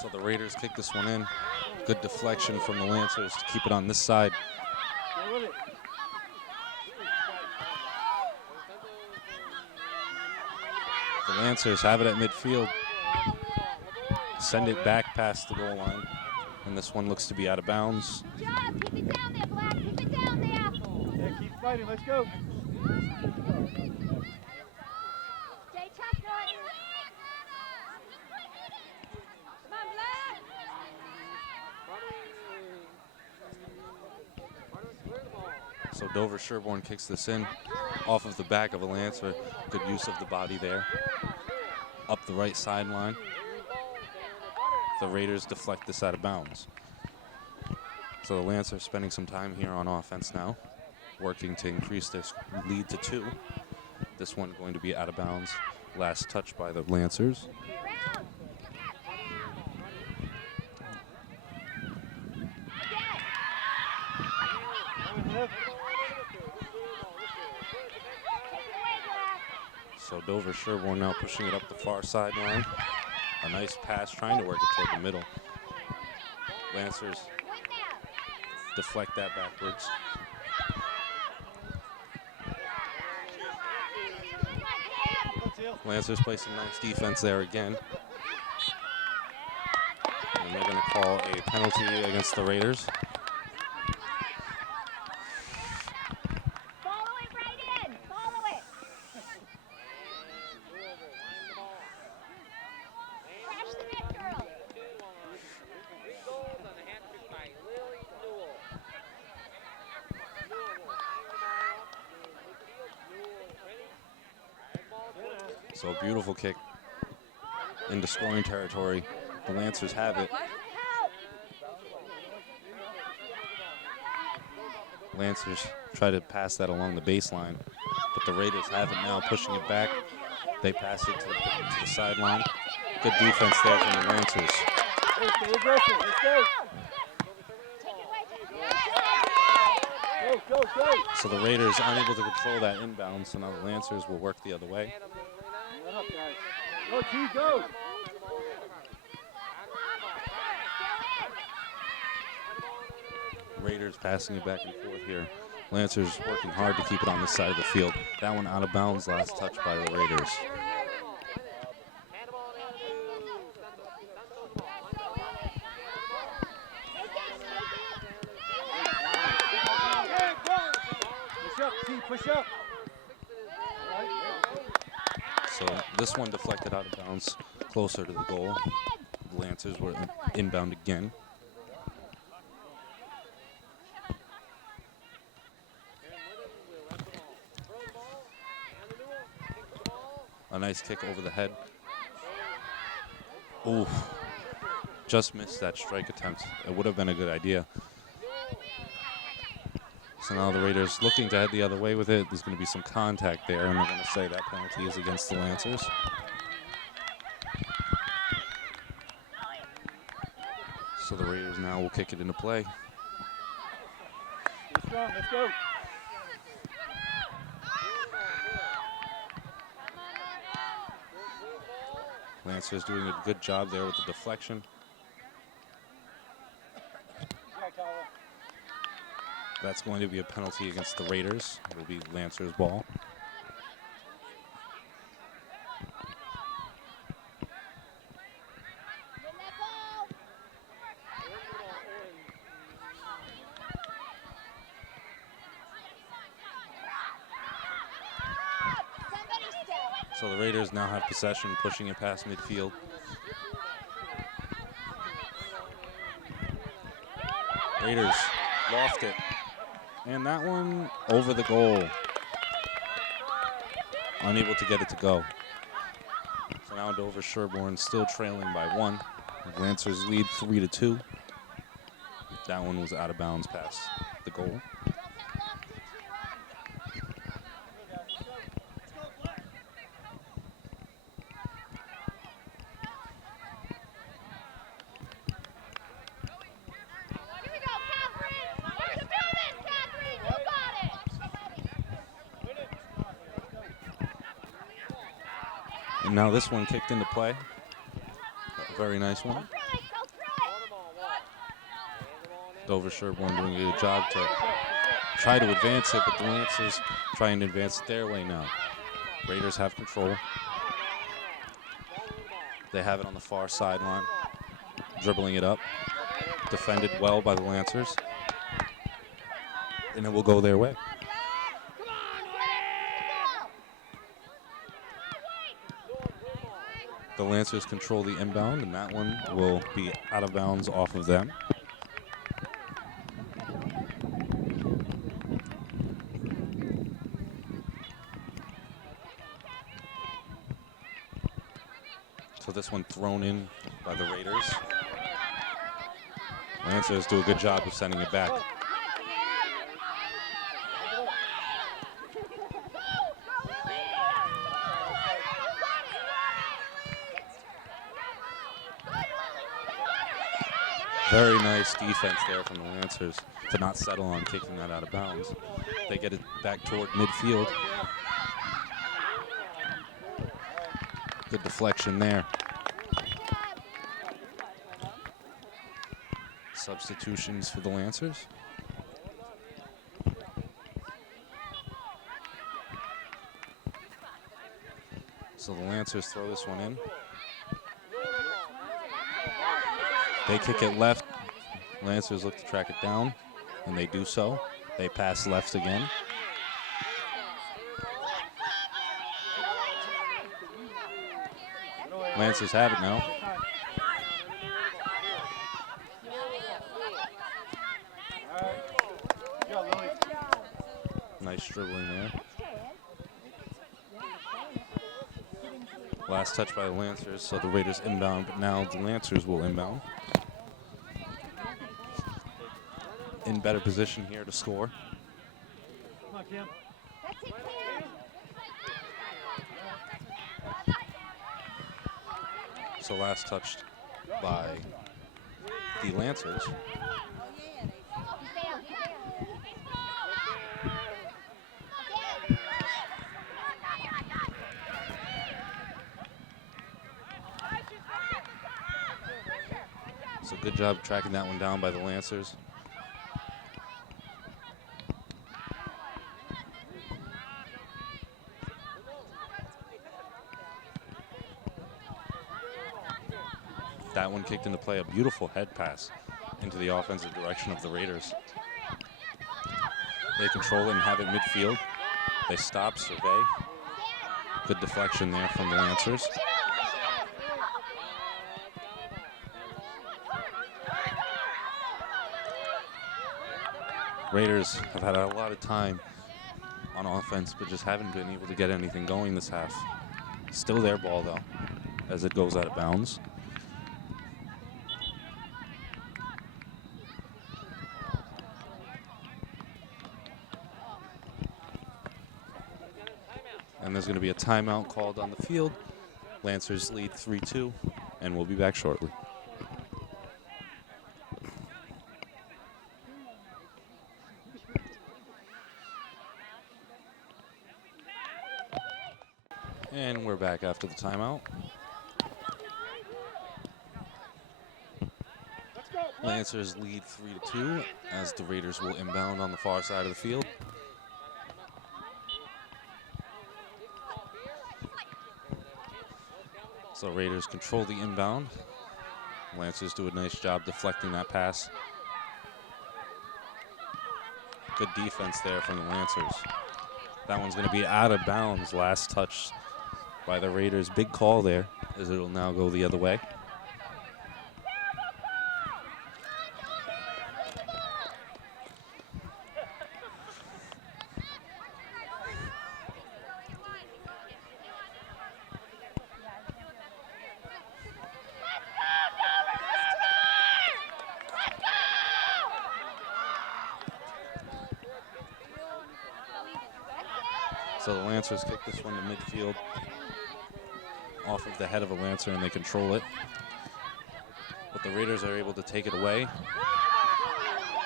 So the Raiders kick this one in. Good deflection from the Lancers to keep it on this side. Stay with it. Lancers have it at midfield. Send it back past the goal line. And this one looks to be out of bounds. Good job. Keep it down there, Black. Keep it down there. Yeah, keep fighting. Let's go. Stay tough, Norton. Come on, Black. So Dover-Sherborn kicks this in off of the back of a Lancer. Good use of the body there. Up the right sideline. The Raiders deflect this out of bounds. So the Lancers spending some time here on offense now, working to increase their lead to 2. This one going to be out of bounds. Last touch by the Lancers. So Dover-Sherborn now pushing it up the far sideline. A nice pass, trying to work it toward the middle. Lancers deflect that backwards. Lancers placing nice defense there again. And they're going to call a penalty against the Raiders. Follow it right in. Follow it. Crash the net, girl. So a beautiful kick into scoring territory. The Lancers have it. Lancers try to pass that along the baseline, but the Raiders have it now, pushing it back. They pass it to the sideline. Good defense there from the Lancers. Stay aggressive. Let's go. Go, go, go. So the Raiders unable to control that inbound, so now the Lancers will work the other way. Let up, guys. Go, T, go. Raiders passing it back and forth here. Lancers working hard to keep it on this side of the field. That one out of bounds, last touch by the Raiders. Push up, T, push up. So this one deflected out of bounds, closer to the goal. The Lancers were inbound again. A nice kick over the head. Ooh, just missed that strike attempt. It would have been a good idea. So now the Raiders looking to head the other way with it. There's going to be some contact there, and they're going to say that penalty is against the Lancers. So the Raiders now will kick it into play. Stay strong, let's go. Lancers doing a good job there with the deflection. That's going to be a penalty against the Raiders. It will be Lancers' ball. So the Raiders now have possession, pushing it past midfield. Raiders lost it. And that one over the goal. Unable to get it to go. So now Dover-Sherborn still trailing by 1. The Lancers lead 3-2. That one was out of bounds past the goal. And now this one kicked into play. A very nice one. Dover-Sherborn doing a good job to try to advance it, but the Lancers trying to advance it their way now. Raiders have control. They have it on the far sideline, dribbling it up. Defended well by the Lancers. And it will go their way. The Lancers control the inbound, and that one will be out of bounds off of them. So this one thrown in by the Raiders. Lancers do a good job of sending it back. Very nice defense there from the Lancers to not settle on kicking that out of bounds. They get it back toward midfield. Good deflection there. Substitutions for the Lancers. So the Lancers throw this one in. They kick it left. Lancers look to track it down, and they do so. They pass left again. Lancers have it now. Nice dribbling there. Last touch by the Lancers, so the Raiders inbound, but now the Lancers will inbound. In better position here to score. Come on, Kim. That's it, Kim. So last touched by the Lancers. So good job tracking that one down by the Lancers. That one kicked into play, a beautiful head pass into the offensive direction of the Raiders. They control it and have it midfield. They stop, survey. Good deflection there from the Lancers. Raiders have had a lot of time on offense, but just haven't been able to get anything going this half. Still their ball, though, as it goes out of bounds. And there's going to be a timeout called on the field. Lancers lead 3-2, and we'll be back shortly. And we're back after the timeout. Lancers lead 3-2 as the Raiders will inbound on the far side of the field. So Raiders control the inbound. Lancers do a nice job deflecting that pass. Good defense there from the Lancers. That one's going to be out of bounds. Last touch by the Raiders. Big call there, as it'll now go the other way. So the Lancers kick this one to midfield off of the head of a Lancer, and they control it. But the Raiders are able to take it away.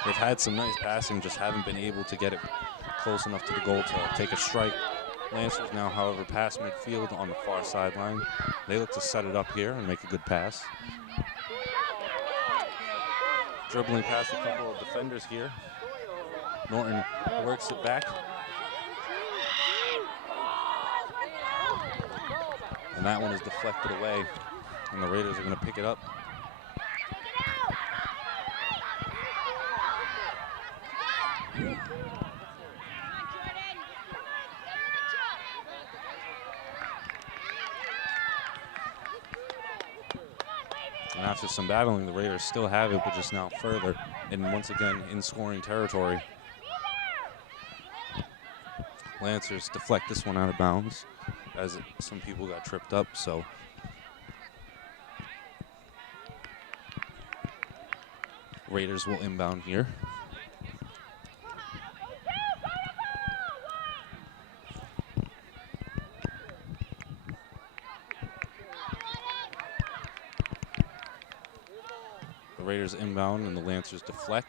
They've had some nice passing, just haven't been able to get it close enough to the goal to take a strike. Lancers now, however, pass midfield on the far sideline. They look to set it up here and make a good pass. Dribbling past a couple of defenders here. Norton works it back. And that one is deflected away And the Raiders are going to pick it up. And after some battling, the Raiders still have it, but just now further, and once again in scoring territory. Lancers deflect this one out of bounds, as some people got tripped up, so. Raiders will inbound here. The Raiders inbound and the Lancers deflect.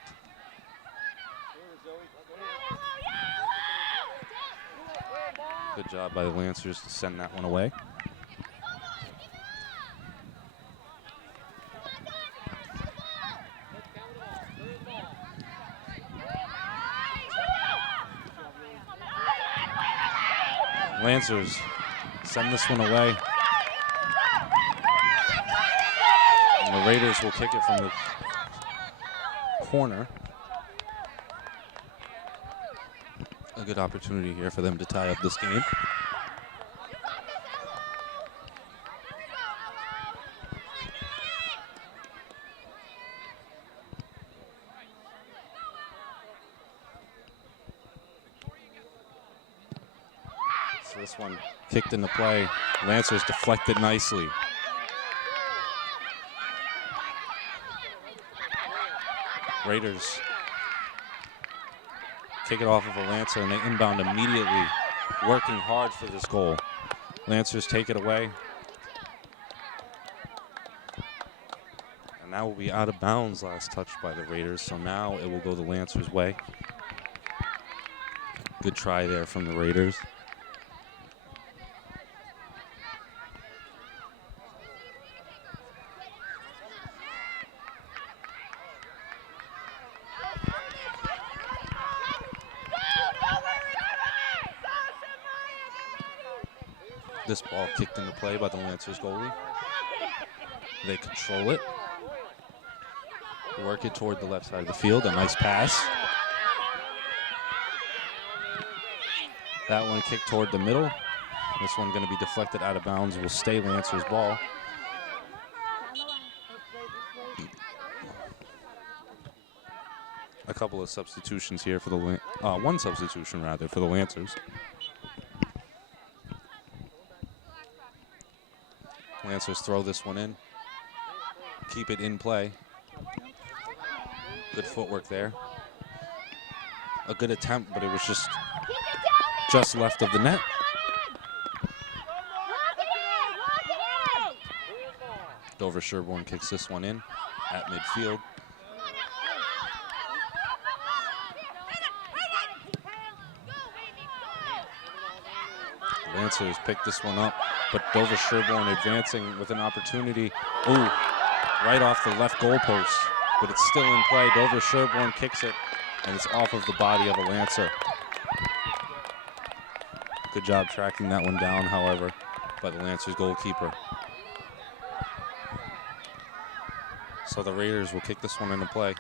Good job by the Lancers to send that one away. Lancers send this one away. And the Raiders will kick it from the corner. A good opportunity here for them to tie up this game. So this one kicked into play. Lancers deflected nicely. Raiders kick it off of a Lancer, and they inbound immediately, working hard for this goal. Lancers take it away. And that will be out of bounds, last touch by the Raiders, so now it will go the Lancers' way. Good try there from the Raiders. This ball kicked into play by the Lancers goalie. They control it. Work it toward the left side of the field. A nice pass. That one kicked toward the middle. This one going to be deflected out of bounds. Will stay Lancers ball. A couple of substitutions here for the one substitution rather for the Lancers. Lancers throw this one in. Keep it in play. Good footwork there. A good attempt, but it was just left of the net. Dover-Sherborn kicks this one in at midfield. Lancers pick this one up, but Dover-Sherborn advancing with an opportunity. Ooh, right off the left goalpost, but it's still in play. Dover-Sherborn kicks it, and it's off of the body of a Lancer. Good job tracking that one down, however, by the Lancers goalkeeper. So the Raiders will kick this one into play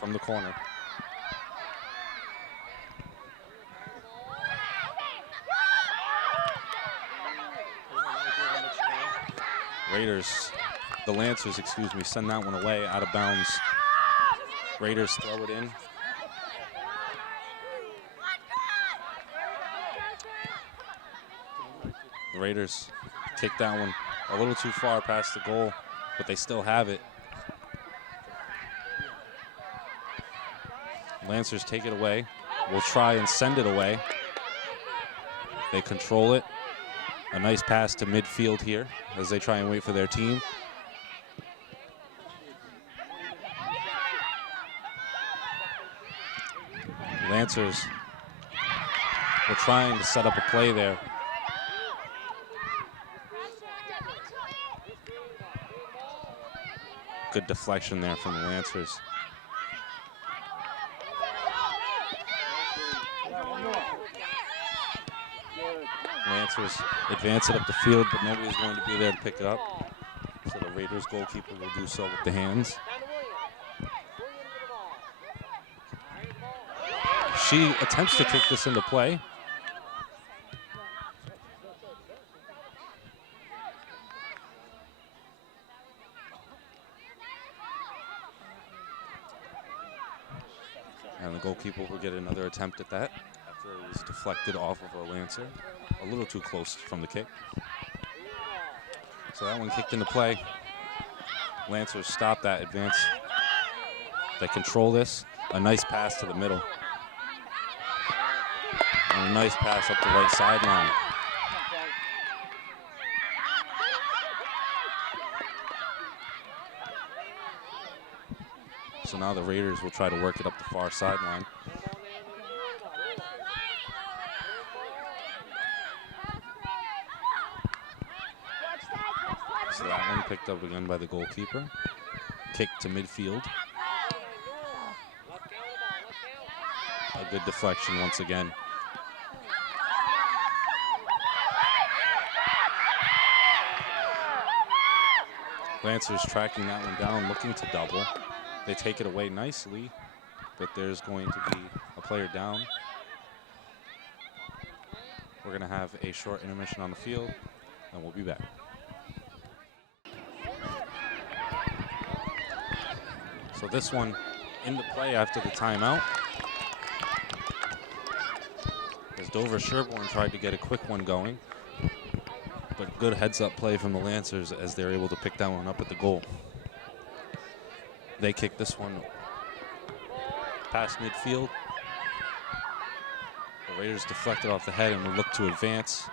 from the corner. The Lancers, excuse me, send that one away out of bounds. Raiders throw it in. The Raiders kick that one a little too far past the goal, but they still have it. Lancers take it away. Will try and send it away. They control it. A nice pass to midfield here as they try and wait for their team. Lancers were trying to set up a play there. Good deflection there from the Lancers. Lancers advance it up the field, but nobody's going to be there to pick it up. So the Raiders goalkeeper will do so with the hands. Down to Williams. Williams with the ball. Here's the ball. She attempts to kick this into play. And the goalkeeper will get another attempt at that after it was deflected off of our Lancer. A little too close from the kick. So that one kicked into play. Lancers stop that advance. They control this. A nice pass to the middle. And a nice pass up the right sideline. So now the Raiders will try to work it up the far sideline. So that one picked up again by the goalkeeper. Kick to midfield. A good deflection once again. Lancers tracking that one down, looking to double. They take it away nicely, but there's going to be a player down. We're going to have a short intermission on the field, and we'll be back. So this one into play after the timeout. As Dover-Sherborn tried to get a quick one going, but good heads-up play from the Lancers as they're able to pick that one up at the goal. They kick this one past midfield. The Raiders deflected off the head and will look to advance.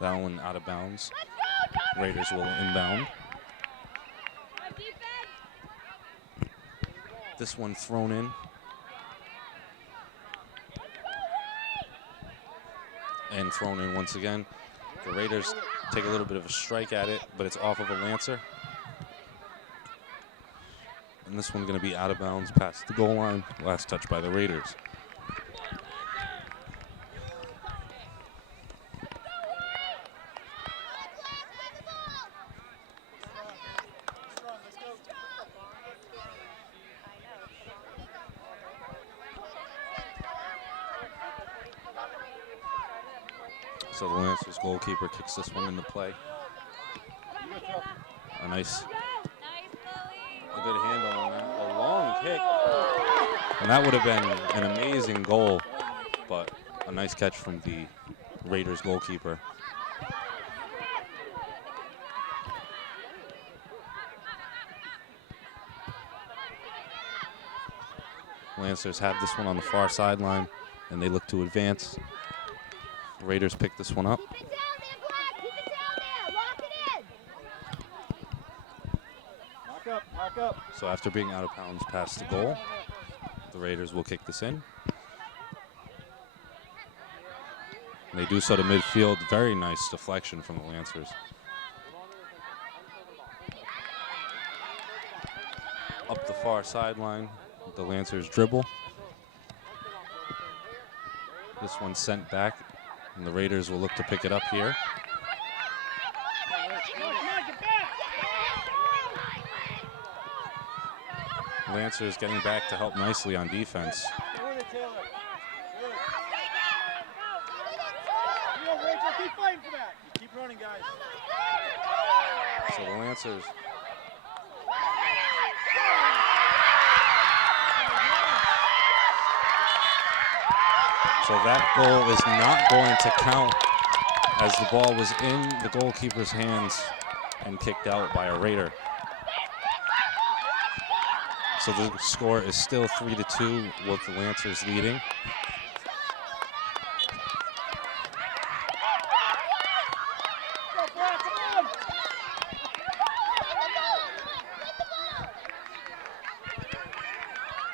That one out of bounds. Raiders will inbound. This one thrown in. And thrown in once again. The Raiders take a little bit of a strike at it, but it's off of a Lancer. And this one's going to be out of bounds past the goal line. Last touch by the Raiders. So the Lancers goalkeeper kicks this one into play. A nice, a good handle on that. A long kick. And that would have been an amazing goal, but a nice catch from the Raiders goalkeeper. Lancers have this one on the far sideline, and they look to advance. Raiders pick this one up. Keep it down there, Black. Keep it down there. Lock it in. Mark up, mark up. So after being out of bounds past the goal, the Raiders will kick this in. And they do so to midfield. Very nice deflection from the Lancers. Up the far sideline, the Lancers dribble. This one's sent back, and the Raiders will look to pick it up here. Lancers getting back to help nicely on defense. Keep fighting for that. Keep running, guys. So the Lancers So that goal is not going to count as the ball was in the goalkeeper's hands and kicked out by a Raider. So the score is still 3-2 with the Lancers leading.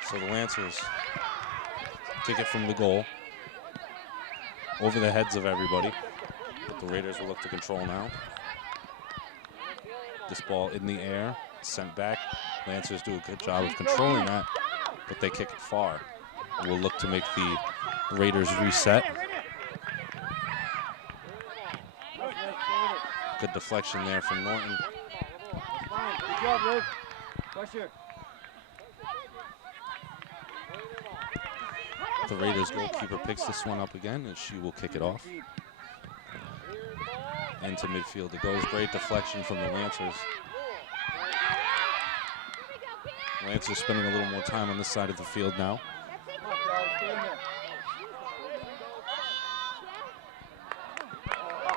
So the Lancers kick it from the goal over the heads of everybody, but the Raiders will look to control now. This ball in the air, sent back. Lancers do a good job of controlling that, but they kick it far. We'll look to make the Raiders reset. Good deflection there from Norton. Fine. Good job, Luke. Pressure. The Raiders goalkeeper picks this one up again, and she will kick it off. Into midfield it goes. Great deflection from the Lancers. Lancers spending a little more time on this side of the field now.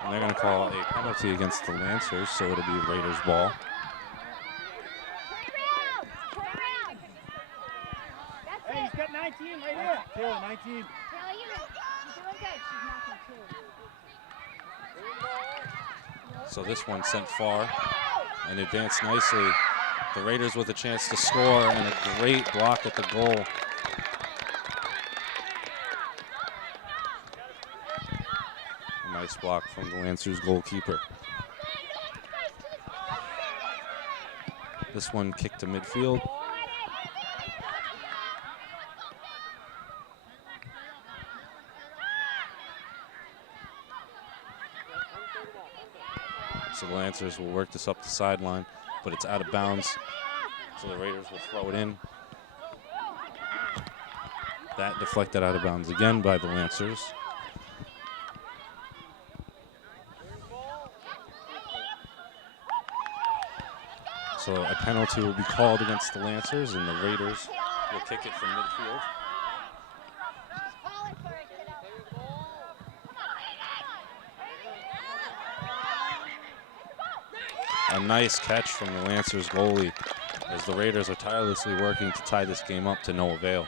And they're going to call a penalty against the Lancers, so it'll be Raiders ball. Hey, he's got 19 right here. Taylor, 19. Taylor, you're doing good. She's knocking two. So this one sent far and advanced nicely. The Raiders with a chance to score and a great block at the goal. A nice block from the Lancers goalkeeper. This one kicked to midfield. So the Lancers will work this up the sideline, but it's out of bounds. So the Raiders will throw it in. That deflected out of bounds again by the Lancers. So a penalty will be called against the Lancers, and the Raiders will kick it from midfield. A nice catch from the Lancers goalie as the Raiders are tirelessly working to tie this game up to no avail.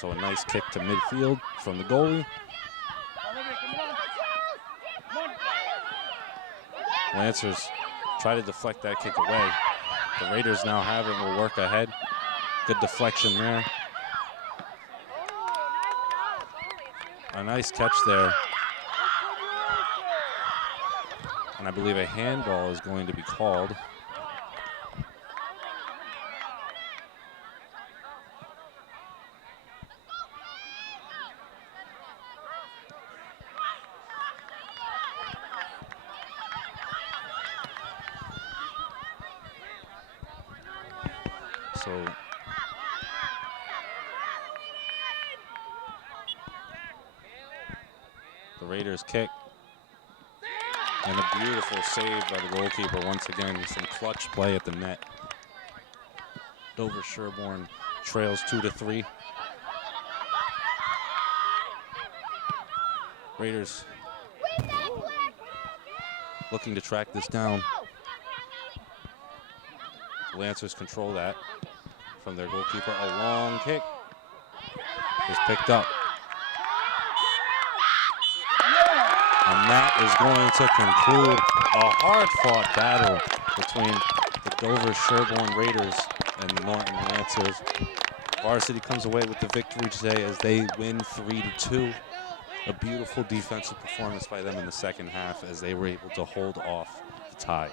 So a nice kick to midfield from the goalie. Lancers try to deflect that kick away. The Raiders now have it and will work ahead. Good deflection there. A nice catch there. And I believe a handball is going to be called. So the Raiders kick. And a beautiful save by the goalkeeper once again. Some clutch play at the net. Dover-Sherborn trails 2-3. Raiders looking to track this down. Lancers control that from their goalkeeper. A long kick is picked up. And that is going to conclude a hard-fought battle between the Dover-Sherborn Raiders and the Norton Lancers. Varsity comes away with the victory today as they win 3-2. A beautiful defensive performance by them in the second half as they were able to hold off the tie.